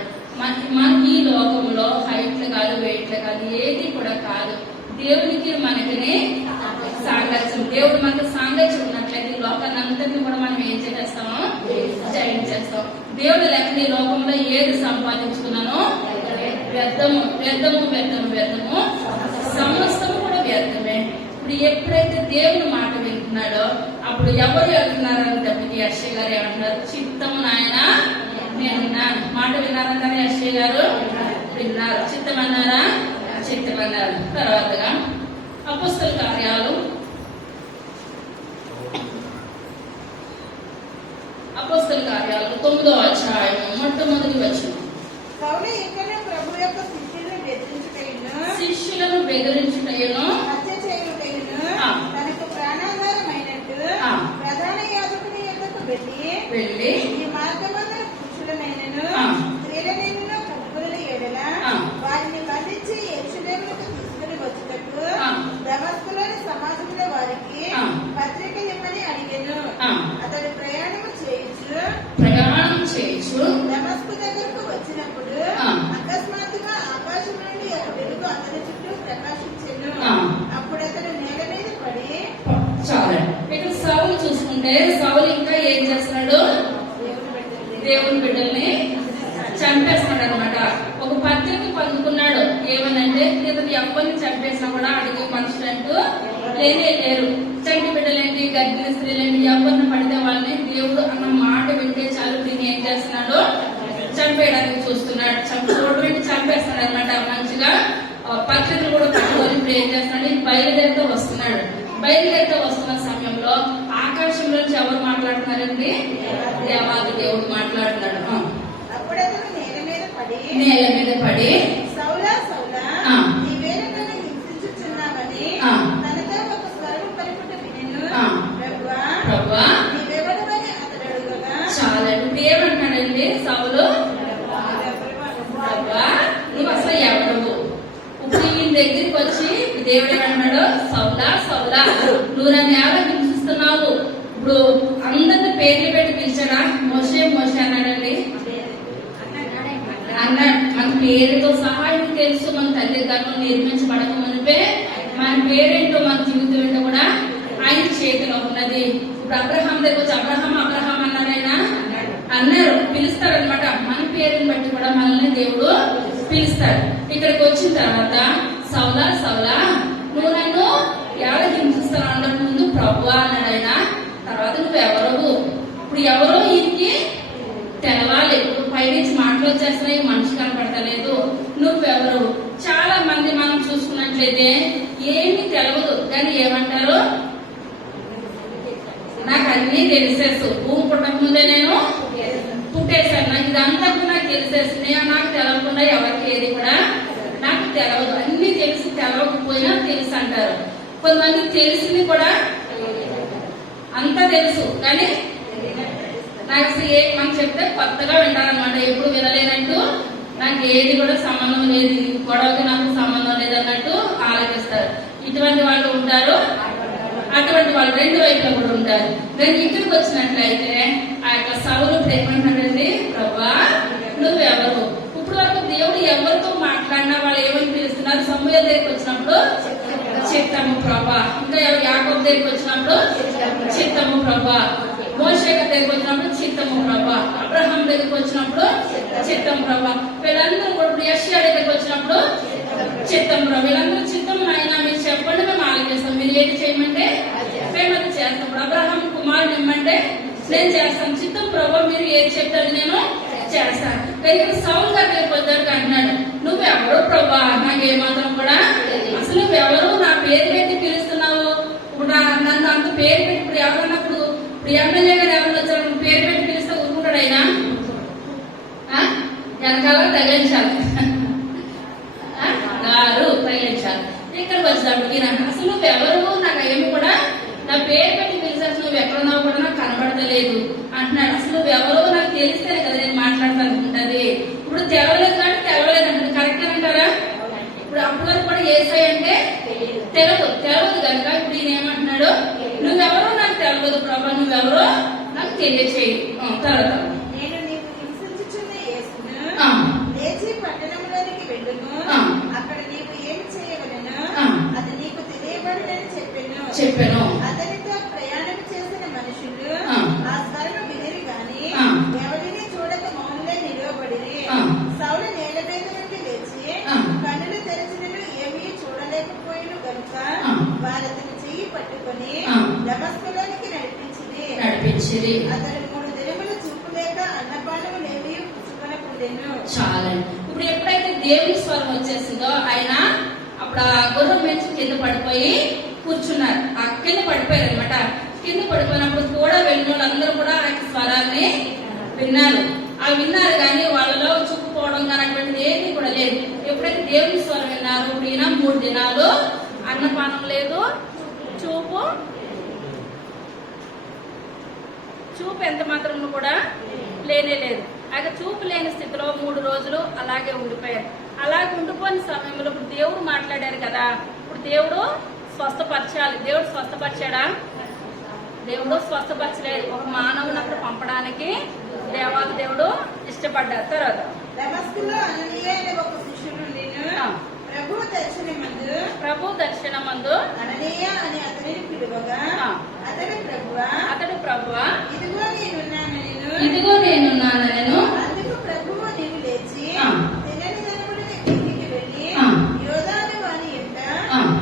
మనకి ఈ లోకంలో హైట్లు కాదు, వెయిట్లు కాదు, ఏది కూడా కాదు. దేవునికి మనకినే సాంగత్యం, దేవుడు మనకు సాంగత్యం ఉన్నట్లయితే ఈ లోకాన్ని అంతటిని కూడా మనం ఏం చేస్తామో జయించేస్తాం. దేవుడు లేక ఈ లోకంలో ఏది సంపాదించుకున్నానో వ్యర్థము వ్యర్థము వ్యర్థము వ్యర్థము, సమస్తము కూడా వ్యర్థమే. ఇప్పుడు ఎప్పుడైతే దేవుని మాట వింటున్నాడో అప్పుడు ఎవరు వెళ్తున్నారని యెషయా గారు ఏమంటున్నారు? చిత్తము నాయన నేనున్నాను. మాట విన్నారంటారా? యెషయా గారు విన్నారు. చిత్తమన్నారా? చిత్తమన్నారు. తర్వాతగా అపోస్తలుల కార్యాలు 9వ అధ్యాయం మొట్టమొదటి వచనం. శిష్యులను బెదిరించుటయును తనకు ప్రాణాధారమైనట్టు ప్రధాన యాజకుని యొద్దకు వెళ్ళి ఈ మార్గమందు పురుషులనైనను స్త్రీలనైనను కట్టుబడుల ఎడల వారిని బంధించి యెరూషలేమునకు తీసుకుని వచ్చుటకు దమస్కులోని సమాజంలో వారికి పత్రిక ఇమ్మని అడిగెను. అతడు ప్రయాణం చేయుచు దమస్కు దగ్గరకు వచ్చినప్పుడు అకస్మాత్తుగా ఆకాశం నుండి ఒక వెలుగు అతని చుట్టూ ప్రకాశించెను. అప్పుడు అతడు నేల మీద పడి చాలా. ఇక్కడ సౌలు చూసుకుంటే సౌలు ఇంకా ఏం చేస్తున్నాడు? దేవుని బిడ్డల్ని చంపేస్తున్నాడు అనమాట. ఒక పత్రిక పొందుకున్నాడు. ఏమనంటే ఇతను ఎవరిని చంపేసినా కూడా అడిగే మనుషులంటూ లేనే లేరు. చంటి బిడ్డలేంటి, గర్భిణీ స్త్రీలేంటి, ఎవరిని పడితే వాళ్ళని దేవుడు అన్న మాట వింటే చాలు దీన్ని ఏం చేస్తున్నాడు? చంపేయడానికి చూస్తున్నాడు. చూడబెట్టి చంపేస్తున్నాడు అనమాట. మంచిగా పత్రికలు కూడా పట్టుకొని ఇప్పుడు ఏం చేస్తున్నాడు? బయలుదేరుతూ వస్తున్నాడు. బయలుదేరుతూ వస్తున్న సమయంలో ఆకాశంలో నుంచి ఎవరు మాట్లాడుతున్నారండి? దేవాది దేవుడు మాట్లాడుతున్నాడు. నేల మీద పడి సౌలా సౌలా నీవేళ నన్ను హింసించుచున్నావని తనతో ఒక స్వరం పలుకుట వినెను. ప్రభువా నీవెవడవని అతడు అడుగగా చాలా. ఏమంటాడండి సౌలు? ప్రభువా నువ్వు అసలు ఎవరు? ఇప్పుడు ఈయన దగ్గరికి వచ్చి దేవుడు ఏమన్నాడు? సౌలా సౌలా నువ్వు నన్ను ఎలా హింసిస్తున్నావు? ఇప్పుడు అందరిని పేర్లు పెట్టి పిలిచాడా? మోషే మోషే అన్నాడండి. అన్నాడు. మన పేరుతో సహాయం తెలుసు. మన తల్లి గర్భం నిర్మించబడక మునిపే మన పేరేంటో మన జీవితం ఏంటో కూడా ఆయన చేతిలో ఉన్నది. ఇప్పుడు అబ్రహాం దగ్గర వచ్చి అబ్రహాం అబ్రహాం అన్నారైనా అన్నారు. పిలుస్తారనమాట. మన పేరుని బట్టి కూడా మనల్ని దేవుడు పిలుస్తాడు. ఇక్కడికి వచ్చిన తర్వాత సౌలా సౌలా నువ్వు నన్ను ఎవరు హింసిస్తాను అన్నట్టు ముందు ప్రభువా అన్నాడు ఆయన. తర్వాత నువ్వు ఎవరు? ఇప్పుడు ఎవరో ఈయనకి తెలవాలి. పైనుంచి మాటలు వచ్చేస్తున్నాయి, మనిషి కనపడతలేదు. నువ్వెవరు? చాలా మంది మనం చూసుకున్నట్లయితే ఏమి తెలవదు కానీ ఏమంటారు? నాకు అన్ని తెలిసేసు, భూమి పుట్టక ముందే నేను పుట్టేశాను, నాకు ఇదంతా నాకు తెలిసేస్తుంది, నాకు తెలవకుండా ఎవరికి ఏది కూడా నాకు తెలవదు. అన్ని తెలిసి తెలవకపోయినా తెలుసు అంటారు. కొంతమంది తెలిసింది కూడా అంతా తెలుసు కానీ నాకు మనం చెప్తే కొత్తగా వింటారనమాట. ఎప్పుడు వినలేనట్టు, నాకు ఏది కూడా సంబంధం లేదు, గొడవకి నాకు సంబంధం లేదు అన్నట్టు ఆలోచిస్తారు. ఇటువంటి వాళ్ళు ఉంటారు, అటువంటి వాళ్ళు రెండు వైపులా కూడా ఉంటారు. కానీ ఇక్కడికి వచ్చినట్లయితే ఆ యొక్క సౌలు ఏమంటాడండి? ప్రభువా నువ్వెవరు? ఇప్పుడు వరకు దేవుడు ఎవరితో మాట్లాడినా వాళ్ళు ఏమని పిలుస్తున్నారు? సమూయేలు దగ్గరికి వచ్చినప్పుడు చిత్తము ప్రభా, ఇంకా యాకోబు దగ్గరికి వచ్చినప్పుడు చిత్తము ప్రభా, మోషే దగ్గరికి వచ్చినప్పుడు చిత్తము ప్రభా, అబ్రహాం దగ్గరికి వచ్చినప్పుడు చిత్తం ప్రభా, వీళ్ళందరూ కూడా యెషయా దగ్గరికి వచ్చినప్పుడు చిత్తం ప్రభా. వీళ్ళందరూ చిత్తం అయినా మీరు చెప్పండి మేము ఆలోచిస్తాం, మీరు ఏది చేయమంటే మేము అది చేస్తాం. ఇప్పుడు అబ్రహాం కుమారుని ఇమ్మంటే నేను చేస్తాను, చిత్తం ప్రభు మీరు ఏది చెప్తారు నేను చేస్తాను. కానీ ఇక్కడ సౌలు గారు పొద్దుకు అంటున్నాడు, నువ్వెవరు ప్రభా, నాకేమాత్రం కూడా అసలు నువ్వెవరు, నా పేరు పెట్టి పిలుస్తున్నావు, ఇప్పుడు నన్ను అంత పేరు పెట్టి ఇప్పుడు ఎవరన్నప్పుడు ఇప్పుడు ఎమ్మెల్యే గారు ఎవరు వచ్చారు పేరు పెట్టి పిలిస్తే ఊరుకుంటాడు ఆయన, వెనకాల తగిలించాలి గారు తగిలించాలి. ఇక్కడికి వచ్చేటప్పటికి నాకు అసలు నువ్వెవరు, నాకు ఏమి కూడా నా పేరు పెట్టి పిలిచాల్సి నువ్వు ఎక్కడున్నావు కూడా నాకు కనబడతలేదు అంటున్నాడు. అసలు నువ్వెవరో నాకు తెలిస్తేనే కదా నేను మాట్లాడతాను అనుకుంటది. ఇప్పుడు తెలవలేదు కానీ తెలవలేదు అంటారు, కరెక్ట్ అంటారా? ఇప్పుడు అప్పుడు వరకు కూడా ఏసై అంటే తెలవదు కనుక ఇప్పుడు ఈయన ఏమంటున్నాడు, నువ్వెవరో నాకు తెలవదు ప్రభా, నువ్వెవరో నాకు తెలియచేయి. తర్వాత నేను నీకు హింసించుచున్న యేసును లేచి పట్టణంలోనికి వెళ్ళును, అక్కడ నీకు ఏమి చేయవలెను అది నీకు తెలియబడునని చెప్పాను. అతనితో ప్రయాణం చేసిన మనుషులు ఆ స్వరము వినిరి గాని ఎవరిని చూడక మౌనులై నిలువబడిరి. సౌలు నేల మీద నుండి లేచి కన్నులు తెరిచినను ఏమీ చూడలేకపోయిను గనుక వారతని చెయ్యి పట్టుకొని దమస్కులోనికి నడిపించిరి. అతను 3 దినములు చూపులేక అన్నపానములేవి పుచ్చుకొనకుండెను. చాలా ఇప్పుడు ఎప్పుడైతే దేవుని స్వరం వచ్చేసిందో ఆయన అప్పుడు ఆ గుర్రం నుంచి కింద పడిపోయి కూర్చున్నారు. ఆ కింద పడిపోయారు అనమాట. కింద పడిపోయినప్పుడు కూడా వెళ్ళిన వాళ్ళందరూ కూడా ఆ స్వరాన్ని విన్నారు. విన్నారు కానీ వాళ్ళలో చూపుకోవడం కానీ అటువంటిది ఏమీ కూడా లేదు. ఎప్పుడైతే దేవుని స్వరం విన్నారు, ఇప్పుడు ఈయన 3 దినాలు అన్నపానం లేదు, చూపు ఎంత మాత్రం కూడా లేనే లేదు. అయితే చూపు లేని స్థితిలో 3 రోజులు అలాగే ఉండిపోయారు. అలాగే ఉండిపోయిన సమయంలో ఇప్పుడు దేవుడు మాట్లాడారు కదా, ఇప్పుడు దేవుడు స్వస్థపరచాలి. దేవుడు స్వస్థపరిచాడా? దేవుడు స్వస్థపరచలేదు. ఒక మానవుని అక్కడ పంపడానికి దేవాది దేవుడు ఇష్టపడ్డారు. తర్వాత దమస్కులో అననీయ అనే ఒక శిష్యుడు ప్రభు దర్శనమందు అననీయ అని అతనిని పిలువగా అతడు ప్రభువా ఇదిగో నేనున్నానెను. అందుకు ప్రభువు నీవు లేచి తినని ధనముడిని ఇంటికి వెళ్ళి యోదాను వాని ఎంట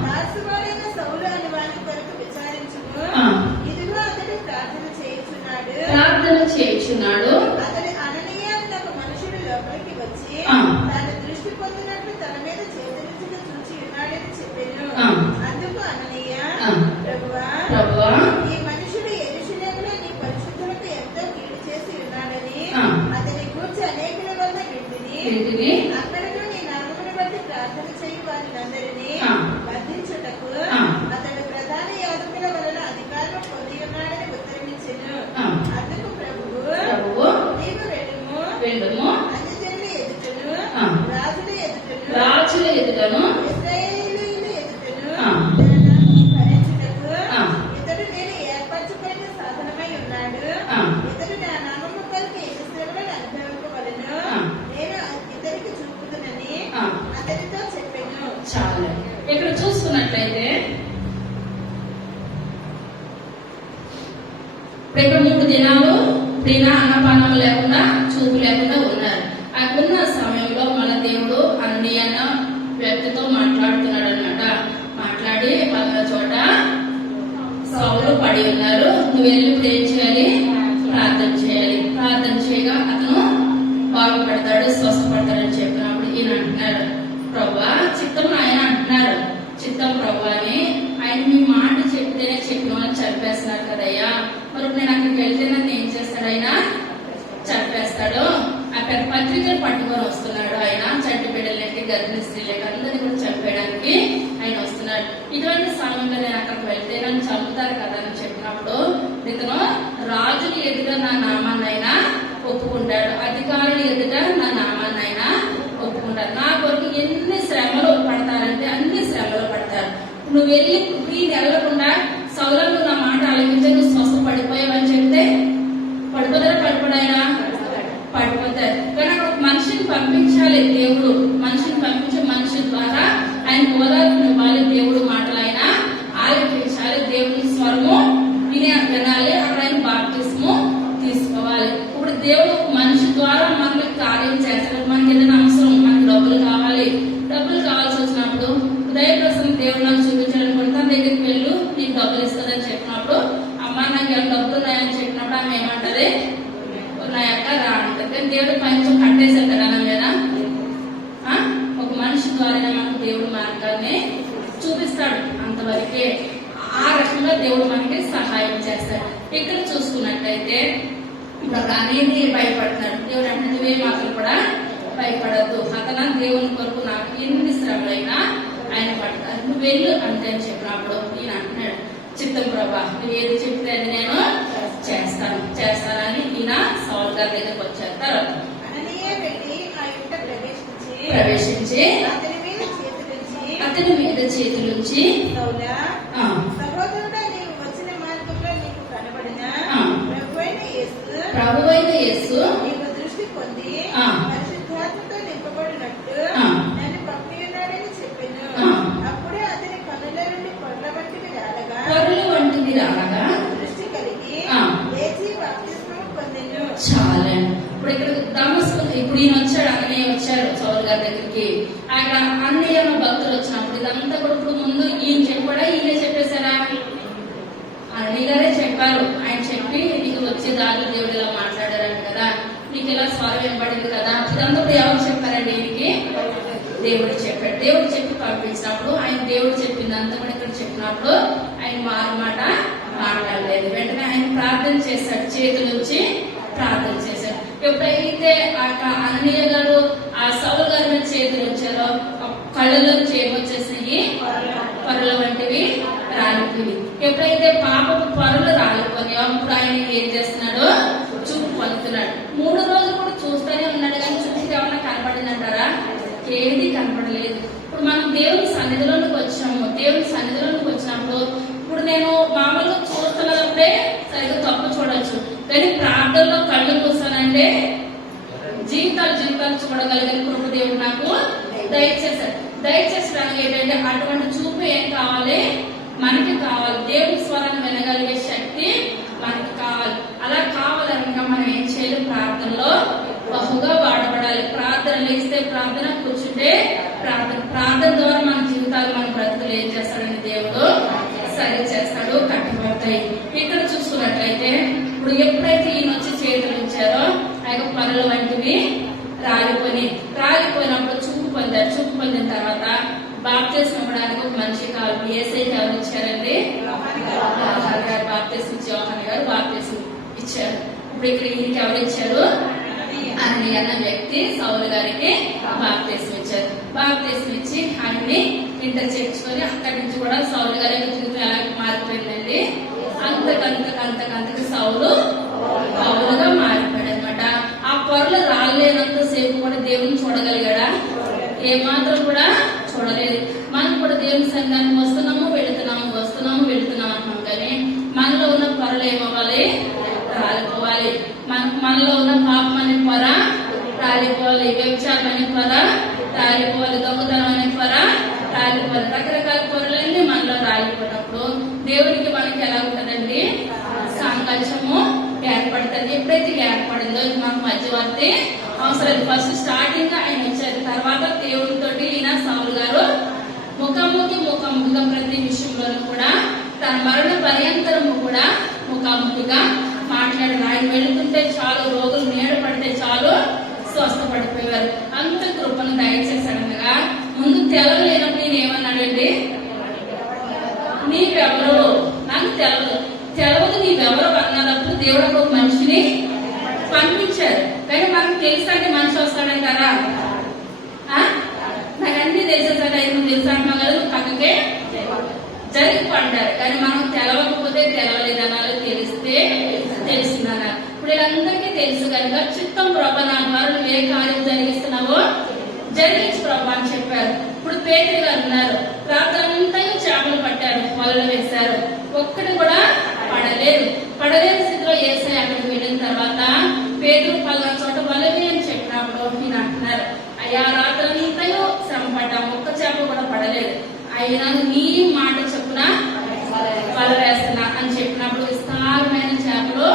దాసువాడైన సౌలు అని వాని కొరకు విచారించుము. ఇదిగో అతడు ప్రార్థన చేయుచున్నాడు. అతడి అననీయ అనే ఒక మనుషుడు లోపలికి వచ్చి తన దృష్టి పొందినట్లు తన మీద చేతులుగా చూచి ఉన్నాడని చెప్పాను. అందుకు అననీయ ప్రభువా ఈ మనుషుడు యెరూషలేములో నీ పరిశుద్ధులకు ఎంతో కీడు చేసి ఉన్నాడని అతని గూర్చి అనేకుల వల్ల వింటిని. అక్కడను నీ నామమును బట్టి ప్రార్థన చేయి వారినందరినీ బంధించుటకు అతడు ప్రధాన యాజకుల వలన అధికారం పొంది ఉన్నాడని ఉత్తరమిచ్చెను. అందుకు ప్రభువు నీవు వెళ్ళుము అన్యజనుల ఎదుటను రాజుల ఎదుటను ఇశ్రాయేలీయుల ఎదుటను భరించుటకు ఇతడు నేను ఏర్పరచుకున్న సాధనమై ఉన్నాడు. ఇతడు నా నామము కొరకు ఎన్ని శ్రమలను అనుభవింపవలెను నేను ఇతనికి చూపుదునని అతనితో చెప్పాను. చాలా ఇక్కడ చూసుకున్నట్లయితే ఇప్పుడు 3 దినాలు అన్నపానం లేకుండా చూపు లేకుండా ఉన్నారు. ఉన్న సమయంలో మన దేవుడు అన్ని అన్న వ్యక్తితో మాట్లాడుతున్నాడు అనమాట. మాట్లాడి పలానా చోట సౌలు పడి ఉన్నారు, నువ్వు వెళ్ళి ఏం చేయాలి? ప్రార్థన చేయాలి. ప్రార్థన చేయగా అతను బాగుపడతాడు, స్వస్థపడతాడని చెప్పినప్పుడు ఈయన అంటున్నాడు, ప్రభువా చిత్తం ఆయన అంటున్నారు, చిత్తం ప్రభు అని ఆయన మీ మాట చెప్తేనే చెప్పిన వాళ్ళు చంపేస్తున్నారు కదయ్యా, మరి నేను అక్కడికి వెళ్తే నన్ను ఏం చేస్తాడు? ఆయన చంపేస్తాడు. ఆ పెద్ద పత్రికలు పట్టుకొని వస్తున్నాడు ఆయన. చంటి బిడ్డలకి గర్భిణీ స్త్రీలకి అందరినీ కూడా చంపేయడానికి ఆయన వస్తున్నాడు. ఇటువంటి సమయంలో నేను అక్కడికి వెళ్తే నన్ను చంపుతారు కదా అని చెప్పినప్పుడు ఇతను రాజులు ఎదుట నా నామాన్ని అయినా ఒప్పుకుంటాడు, అధికారులు ఎదుట నా నామాన్ని అయినా ఒప్పుకుంటారు. నా కొరకు ఎన్ని శ్రమలు పడతారంటే అన్ని శ్రమలు పడతారు. నువ్వు వెళ్ళి వెళ్ళకుండా సౌలను నా మాట ఆలకించే నువ్వు స్వస్థ పడిపోయావని చెప్తే పడిపోతారా? పడిపోడాయనా? పడిపోతారు. కానీ ఒక మనిషిని పంపించాలి దేవుడు, మనిషిని పంపించే మనిషి ద్వారా ఆయన ఓదార్పుని ఇవ్వాలి. దేవుడు మాటలు ఆయన ఆలకించాలి, దేవుని స్వరము వినాలి. అక్కడ ఆయన బాప్తిస్ము తీసుకోవాలి. ఇప్పుడు దేవుడు మనిషి ద్వారా మనకి కార్యం చేస్తాడు. మనకి ఏదైనా అవసరం, మనకి డబ్బులు కావాల్సి వచ్చినప్పుడు దయప్రసన్న దేవుడు నాకు చూపించాలనుకుంటే తన దగ్గరికి వెళ్ళు, నీకు డబ్బులు ఇస్తుందని చెప్పినప్పుడు అమ్మ నాకు డబ్బులు భయపడద్దు. అతను దేవుని కొరకు నాకు ఎన్ని శ్రమలైనా ఆయన పడతారు. నువ్వు వెళ్ళు అంతే అని చెప్పినప్పుడు ఈయన అంటున్నాడు, చిత్తం ప్రభా, నువ్వు ఏది చెప్తే అది నేను చేస్తానని ఈయన సౌలు గారి దగ్గరకు వచ్చారు. తర్వాత ప్రవేశించి అతని మీద చేతులుంచి ప్రభువైన యేసు దృష్టి పొంది పరిశుద్ధాత్మతో నింపబడినట్టు నన్ను పంపినాడని చెప్పాను. అప్పుడే అతని కనుల నుండి పొరల వంటివి రాలగా దృష్టి కలిగి లేచి బాప్తిస్మం పొందెను. చాలండి. ఇప్పుడు ఇక్కడ దమస్కు ఇప్పుడు ఈయన వచ్చాడు, అన్నయ్య వచ్చాడు సౌలు గారి దగ్గరికి. అక్కడ అన్నయ్య భక్తులు వచ్చినప్పుడు ఇదంతా కూడా ఇప్పుడు ముందు ఈయన చెప్పాడా, ఈయన చెప్పేశారా? అన్నయ్య గారే చెప్పారు. ఆయన చెప్పి నీకు వచ్చే దారిలో దేవుడు ఇలా మాట్లాడారని కదా, నీకు ఇలా స్వరం వినపడింది కదా, ఇదంతా ఇప్పుడు ఎవరు చెప్పారండి? ఈయనకి దేవుడు చెప్పాడు. దేవుడు చెప్పి పంపించినప్పుడు ఆయన దేవుడు చెప్పిందంతా కూడా ఇక్కడ చెప్పినప్పుడు ఆయన మారు మాట మాట్లాడలేదు. వెంటనే ఆయన ప్రార్థన చేశాడు, చేతులుంచి ప్రార్థన చేశాడు. ఎప్పుడైతే అన్నయ్య గారు ఆ సౌలు గారి మీద చేతులు వచ్చారో కళ్ళలోంచి ఏమొచ్చేసినాయి? పొరల వంటివి రాలిపోయి. ఎప్పుడైతే పాపపు పొరలు రాలిపోయి అప్పుడు ఆయన ఏం చేస్తున్నాడు? చూపు పొందుతున్నాడు. 3 రోజులు కూడా చూస్తూనే ఉన్నాడు, కానీ చూపుకి ఏమన్నా కనపడిందంటారా? ఏది కనపడలేదు. ఇప్పుడు మనం దేవుని సన్నిధిలోనికి వచ్చాము. దేవుని సన్నిధిలోనికి వచ్చినప్పుడు ఇప్పుడు నేను మామూలుగా చూస్తున్నప్పుడే సరిగ్గా తప్పు చూడొచ్చు, కానీ ప్రార్థనలో కళ్ళు కూర్చోనంటే జీవితాలు చూడగలిగిన కృప దేవుడు నాకు దయచేసడానికి ఏంటంటే అటువంటి చూపు ఏం కావాలి? మనకి కావాలి. దేవుని స్వరాన్ని వినగలిగే శక్తి మనకి కావాలి. అలా కావాలనగా మనం ఏం చేయాలి? ప్రార్థనలో బహుగా వాడబడాలి. ప్రార్థన లేస్తే ప్రార్థన, కూర్చుంటే ప్రార్థన ద్వారా మన జీవితాలు, మన బ్రతుకులు ఏం చేస్తాడని దేవుడు సరి చేస్తాడు, కట్టుబడతాయి. ఇక్కడ చూసుకున్నట్లయితే ఇప్పుడు ఎప్పుడైతే ఈయన వచ్చి చేతులు ఉంచారో ఆ యొక్క పనుల వంటివి రాలిపోయినప్పుడు చూపు పొందారు. చూపు పొందిన తర్వాత బాప్తిస్మం ఇవ్వడానికి ఒక మనిషి కావాలి. యేసయ్యకి ఎవరు ఇచ్చారండి? బాప్తిస్మం ఇచ్చి యోహాను గారు బాప్తిస్మం ఇచ్చారు. ఇప్పుడు ఇక్కడ ఈయనకి ఎవరు ఇచ్చారు? అన్నయ్య అన్న వ్యక్తి సౌలు గారికి బాప్తిస్మం ఇచ్చారు. బాప్తిస్మం ఇచ్చి ఆయన్ని ఇంటర్ చేర్చుకొని అక్కడి నుంచి కూడా సౌలు గారి జీవితం ఎలా మారిపోయిందండి? అంతకంతకి సౌలు పౌలుగా మారిపోయాడు అనమాట. ఆ పొరలు రాలేనంత సేపు కూడా దేవుని చూడగలిగాడా? ఏమాత్రం కూడా చూడలేదు. మనం కూడా దేవుని సంఘానికి వస్తున్నాము వెళుతున్నాము అంటున్నాం, కానీ మనలో ఉన్న పొరలు ఏమవ్వాలి? రాలిపోవాలి. మనలో ఉన్న పాపం అనే పొర రాలిపోవాలి, వ్యభిచారం అనే పొర రాలిపోవాలి, దొంగతనం అనే పొర రాలిపోవాలి. రకరకాల పొరలన్నీ మనలో రాలిపోయినప్పుడు దేవునికి మనకి ఎలా ఉంటదండి? సంఘర్షము ఏర్పడుతుంది. ఎప్పుడైతే ఏర్పడిందో ఇది మనకు మధ్యవర్తి అవసరం. ఫస్ట్ స్టార్టింగ్ ఆయన వచ్చారు, తర్వాత దేవుడితో ఈయన సౌలు గారు ముఖాముఖిగా ప్రతి విషయంలోనూ కూడా తన మరణ పర్యంతరము కూడా ముఖాముఖిగా మాట్లాడారు. ఆయన వెళుతుంటే చాలు, రోగులు నీడ పడితే చాలు స్వస్థపడిపోయారు. అంత కృపను దయచేశాడనగా ముందు తెలవలేనప్పుడు నేను ఏమన్నాడండి? నీవెవరు? నాకు తెలవదు నీవెవరు అన్నప్పుడు దేవుడు ఒక మనిషిని పంపించారు. కానీ మనకు తెలుసంటే మనిషి వస్తాడంటారా? నాకు అన్ని తెలిసేసాడు, నువ్వు తెలుసా అంటున్నావు కదా, నువ్వు పక్కకే జరిగి పడ్డారు. కానీ మనం తెలవకపోతే తెలవలేదనాలి, తెలిస్తే తెలిసిందన్నారు. ఇప్పుడు వీళ్ళందరికీ తెలుసు కనుక చిత్తం ప్రభా నా ద్వారా నువ్వు ఏ కార్యం జరిగిస్తున్నావో జరిగించు ప్రభా అని చెప్పారు. ఇప్పుడు పేతురు గారు ఉన్నారు, రాత్రంతా చేపలు పట్టారు, వలలు వేశారు, ఒక్కటి కూడా పడలేని స్థితిలో యేసయ్య అక్కడికి వెళ్ళిన తర్వాత పేతురు పలానా చోట వలవి అని చెప్పినప్పుడు ఈయన అంటున్నారు, అయ్యా రాత్రంతా శ్రమ పడ్డాము, ఒక్క చేప కూడా పడలేదు, అయినా నీ మాట చెప్పున వల వేస్తున్నా అని చెప్పినప్పుడు విస్తారమైన చేపలు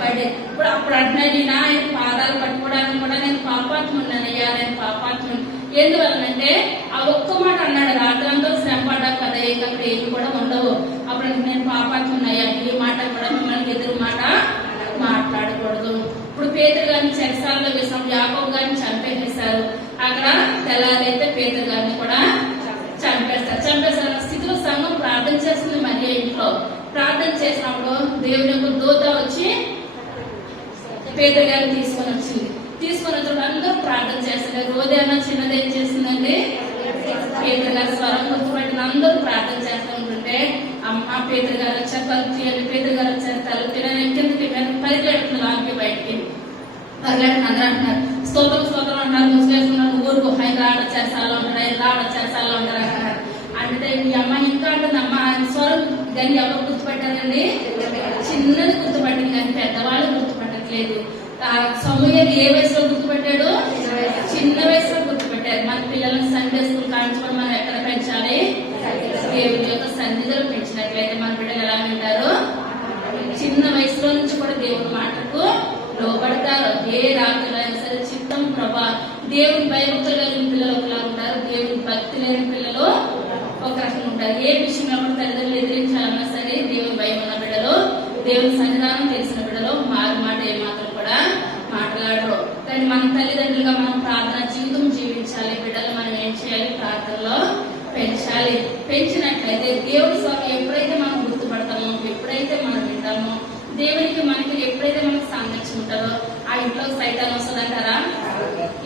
పడ్డాయి. ఇప్పుడు అప్పుడు అంటున్నాడు, ఆయన పాదాలు పట్టుకోవడానికి కూడా నేను పాపాత్మున్నానయ్యా, నేను పాపాత్ముని. ఎందువల్లంటే ఆ ఒక్క మాట అన్నాడు, రాత్రంతా శ్రమ పడ్డా కదా, అక్కడ ఏమి కూడా ఉండవు, అప్పుడు నేను పాపాత్మున్నాయా, ఈ మాట కూడా మిమ్మల్ని ఎదురు మాట మాట్లాడకూడదు. ఇప్పుడు పేతురు గారిని చెరసాలలో వేసాం, యాకోబు గారిని చంపేసేశారు. అక్కడ తెల్లారైతే పేతురు గారిని కూడా చంపేస్తారు. స్థితిలో సంఘం ప్రార్థన చేస్తుంది. మరి ఇంట్లో ప్రార్థన చేసినప్పుడు దేవుని యొక్క దూత వచ్చి పేతురు గారిని తీసుకొని వచ్చినప్పుడు అందరూ ప్రార్థన చేస్తారు. సరే రోజైనా చిన్నది ఏం చేస్తుందండి పేదరు గారి స్వరం గుర్తుపట్టిన అందరూ ప్రార్థన చేస్తూ ఉంటుంటే అమ్మ పేదరు గారు వచ్చారు తలుపు తీయాలి, పేదరు గారు వచ్చారు తలుపు తీయాలి, కిందకి పరిగెడుతుంది లోనికి బయటికి పరిగెడుతుంది. అందరూ అంటున్నారు స్తోత్రం స్తోత్రం అంటారు, ముసుగేస్తున్నారు, ఊరుకు హైదరాబాద్ ఆడచేసాలో ఉంటారు, హైదరాబాద్ ఆడచేసాలో ఉంటారు అంటారు. అంటే ఈ అమ్మాయి ఇంకా అంటుంది అమ్మ స్వరం కానీ ఎవరు గుర్తుపట్టారండి? చిన్నది గుర్తుపట్టింది కానీ పెద్దవాళ్ళు గుర్తుపట్టట్లేదు. సమూయేలు ఏ వయసులో గుర్తుపెట్టాడు? చిన్న వయసులో గుర్తుపెట్టారు. మన పిల్లలను సండే స్కూల్ కాల్చుకొని మనం ఎక్కడ పెంచాలి? దేవుడి యొక్క సన్నిధిలో పెంచినట్లయితే మన బిడ్డలు ఎలా వింటారు? చిన్న వయసులో నుంచి కూడా దేవుడి మాటకు లోబడతారు. ఏ రాత్రులు అయినా సరే చిత్తం ప్రభా దేవుడి భయభక్తులు కలిగిన పిల్లలు ఒకలా ఉంటారు, దేవుడి భక్తి లేని పిల్లలు ఒక రకంగా ఉంటారు. ఏ విషయంలో కూడా తల్లిదండ్రులు ఎదిరించాలన్నా సరే దేవుని భయం ఉన్న బిడ్డలు, దేవుని సన్నిధానం తెలిసిన బిడ్డలు మారు మాట ఏమాత్రం కూడా మాట్లాడరు. కానీ మన తల్లిదండ్రులుగా మనం ప్రార్థన జీవితం జీవించాలి. బిడ్డలు మనం ఏం చేయాలి? ప్రార్థనలో పెంచాలి. పెంచినట్లయితే దేవుడి స్వామి ఎప్పుడైతే మనం గుర్తుపడతామో, ఎప్పుడైతే మనం వింటామో, దేవునికి మనకి ఎప్పుడైతే మనకు సాంగత్యం ఉంటుందో ఆ ఇంట్లో సైతాన్ వస్తుందంటారా?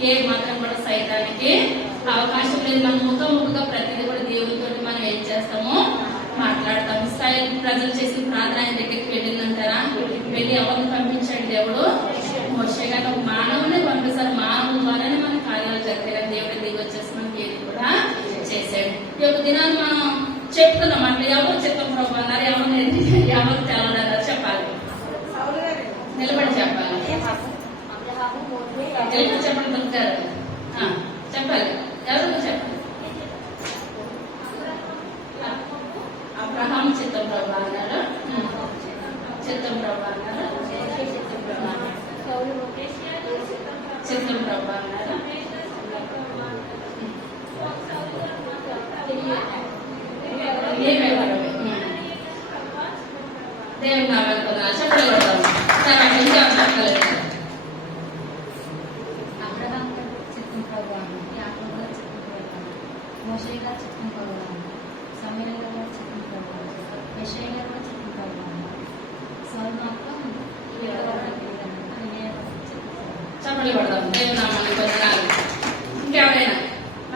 ఏ మాత్రం కూడా సైతానికి అవకాశం లేదు. మన ముఖముఖగా ప్రతిదీ కూడా దేవుడితో మనం ఏం చేస్తామో మాట్లాడతాము. ఇశ్రాయేలు ప్రజలు చేసిన ప్రార్థన ఆయన దగ్గరికి వెళ్ళిందంటారా? వెళ్ళి ఎవరిని పంపించాడు దేవుడు? మోషే గారిని ఒక మానవుని పంపిస్తారు. మానవుల ద్వారానే మన కార్యాలు జరిగాయి. దేవుడి దిగి వచ్చేసి మనకి ఏది కూడా చేశాడు. ఈ యొక్క దినాన్ని మనం చెప్తున్నాం అంటే ఎవరు చిత్తం ప్రభు అన్నారు, ఎవరు తెలవన్నారు చెప్పాలి, నిలబడి చెప్పాలి, నిలబడి చెప్పండి దొరుకుతారు చెప్పాలి. ఎవరు చెప్పండి? అబ్రహాం చిత్తం ప్రభు అన్నారు, చిత్తం ప్రభు అన్నారు, చిత్తం ప్రభు అన్నారు, దేవుని నామమున చెప్పగలుగుతాం. తర్వాత ఇంకా చెప్పగలుగుతాం. అబ్రహాం చిత్తం ప్రభు అన్నారు, యాకోబు గారు చిత్తం ప్రభు అన్నారు, మోషే గారు చిత్తం ప్రభు అన్నారు, సమూయేలు గారు చిత్తం ప్రభు అన్నారు, యెషయా గారు కూడా చిత్తం ప్రభు అన్నారు, సౌలు మాత్రం చెప్పలు పడదాం. దేవుని నామమున వందనాలు. ఇంకెవరైనా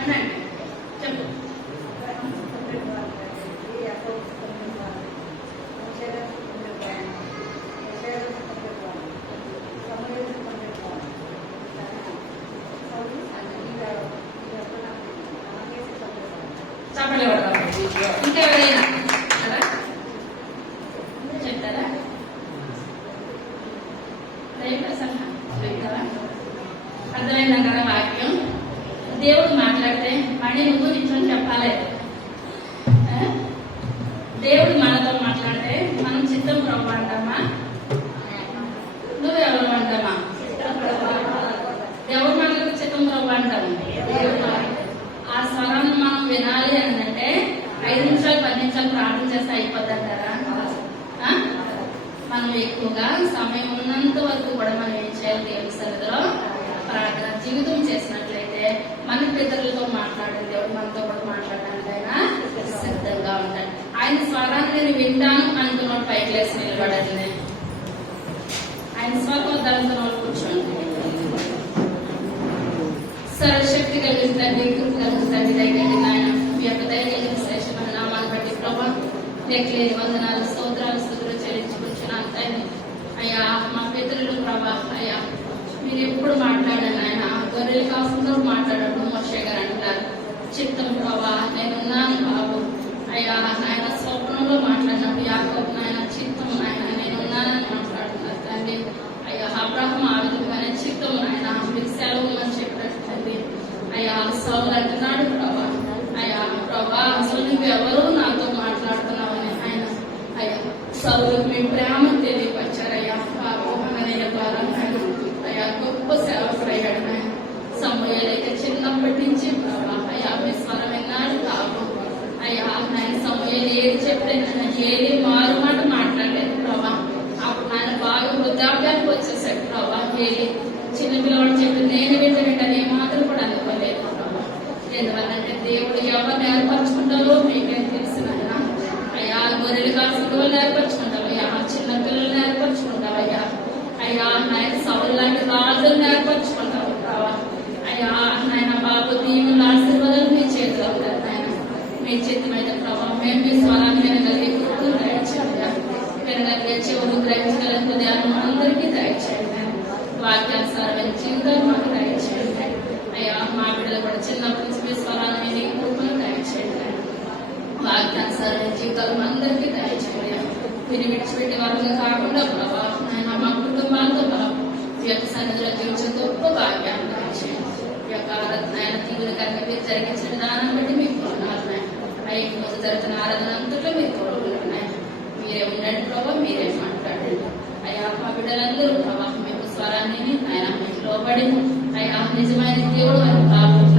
అనండి చెప్పు. చెప్పలు పడదాం. ఇంకెవరైనా చెప్తారా? అర్థమైందా కదా వాక్యం? దేవుడు మాట్లాడితే మళ్ళీ నువ్వు నిత్యం చెప్పాలి. దేవుడు మనతో మాట్లాడితే మనం చిత్తం ప్రభు అంటామా? నువ్వెవరు అంటామా? దేవుడు మాట్లాడితే చిత్తం ప్రభు అంటాము. ఆ స్వరాన్ని మనం వినాలి అంటే 5 నిమిషాలు 10 నిమిషాలు ప్రార్థన చేస్తే అయిపోద్దంటారా? మనం ఎక్కువగా సమయం ఉన్నంత వరకు కూడా మనం ఏం చేయాలి? దేవుని సన్నిధిలో ప్రార్థన జీవితం చేసినట్లయితే మన పితరులతో మాట్లాడే దేవుడు మనతో కూడా మాట్లాడడానికి ఆయన సిద్ధంగా ఉంటాడు. ఆయన స్వరాన్ని నేను వింటాను అనుకున్నాడు పైకి లేసి నిలబడండి. ఆయన స్వరం దానితో కూర్చోండి. సర్వశక్తి కలిగిన తండ్రి, కృప కలిగిన తండ్రి దగ్గర ఆయన మీ యొక్క దైవ శ్రేష్టమైన నామాన్ని బట్టి ప్రభా లెక్కలేని వందనాలు స్తోత్రాలు స్తుతులు చెల్లించుకుంటున్నాను తండ్రి. అయ్యా మా పితరులు ప్రభా అయ్యా మీరు ఎప్పుడు మాట్లాడాను ఆయన గొర్రెలు కాకుండా మాట్లాడాడు. మోషే గారు అంటారు చిత్తం ప్రభా నేనున్నాను బాబు. అయ్యా ఆయన స్వప్నంలో మాట్లాడినప్పుడు యాకోబు నాయన చిత్తం ఆయన నేనున్నానని మాట్లాడుతున్నారు తండ్రి. అయ్యా అబ్రహాం ఆ విధంగానే చిత్తం ఆయన మీరు సెలవు అని చెప్పినట్టు తండ్రి. అయ్యా సౌలు అంటున్నాడు ప్రభా అయ్యా ప్రభా అసలు నువ్వు ఎవరు నాతో మాట్లాడుతున్నావని ఆయన అయ్యా సౌలు మీ ప్రేమ తెలియపరిచారయ్యా. బాబోహనయ్య ద్వారా అయ్యా గొప్ప సేవకుడయ్యాడు ఆయన. సమూయేలు అయితే చిన్నప్పటి నుంచి ప్రభా అయ్యా మీ స్వరం విన్నాడు బాబు. అయ్యా ఆయన సమూయేలు ఏది చెప్పలేదు, ఏది మారు మాట మాట్లాడలేదు ప్రభా. అప్పుడు ఆయన బాగా వృద్ధాప్యానికి వచ్చేసాడు ప్రభా. ఏది చిన్న పిల్లవాడు చెప్పి నేను వింటాను ఏమాత్రం కూడా అనుకోలేదు ప్రభా. ఎందువల్లంటే దేవుడు ఎవరిని ఏర్పరచుకుంటారో మీకే తెలిసిన అయ్యా గొర్రెలు కాసులు ఏర్పరచుకుంటావు అయ్యా, చిన్న పిల్లల్ని ఏర్పరచుకుంటావు అయ్యా. అయ్యా ఆయన సౌలు లాంటి రాజులను ఏర్పరచుకుంటావు ప్రభా. అయ్యా చిన్నప్పటి నుంచి మీ స్వరాన్ని విని కృపను దయచేయండి. వాగ్దానుసారమైన జీవితాలు అందరికీ దయచేయండి. మీరు విడిచిపెట్టే వాళ్ళగా కాకుండా ప్రభావ నాయన మా కుటుంబాలతో ప్రభావ ఈ యొక్క సన్నిధిలో జీవించే గొప్ప భాగ్యాన్ని దయచేయండి. ఈ యొక్క ఆరాధన తీవ్ర కనుక మీరు జరిగించిన దానాన్ని బట్టి మీకు కొనాలి నాయన. ఐదు రోజు జరుగుతున్న ఆరాధన అంతట్లో మీరు కోరుకున్నాయి. మీరే ఉండండి ప్రభావ, మీరే మాట్లాడండి. అయ్యా మా బిడ్డలందరూ ప్రభావ మీకు స్వరాన్ని ఆయన మీకు లోబడి అయ్యా నిజమైన దేవుడు అని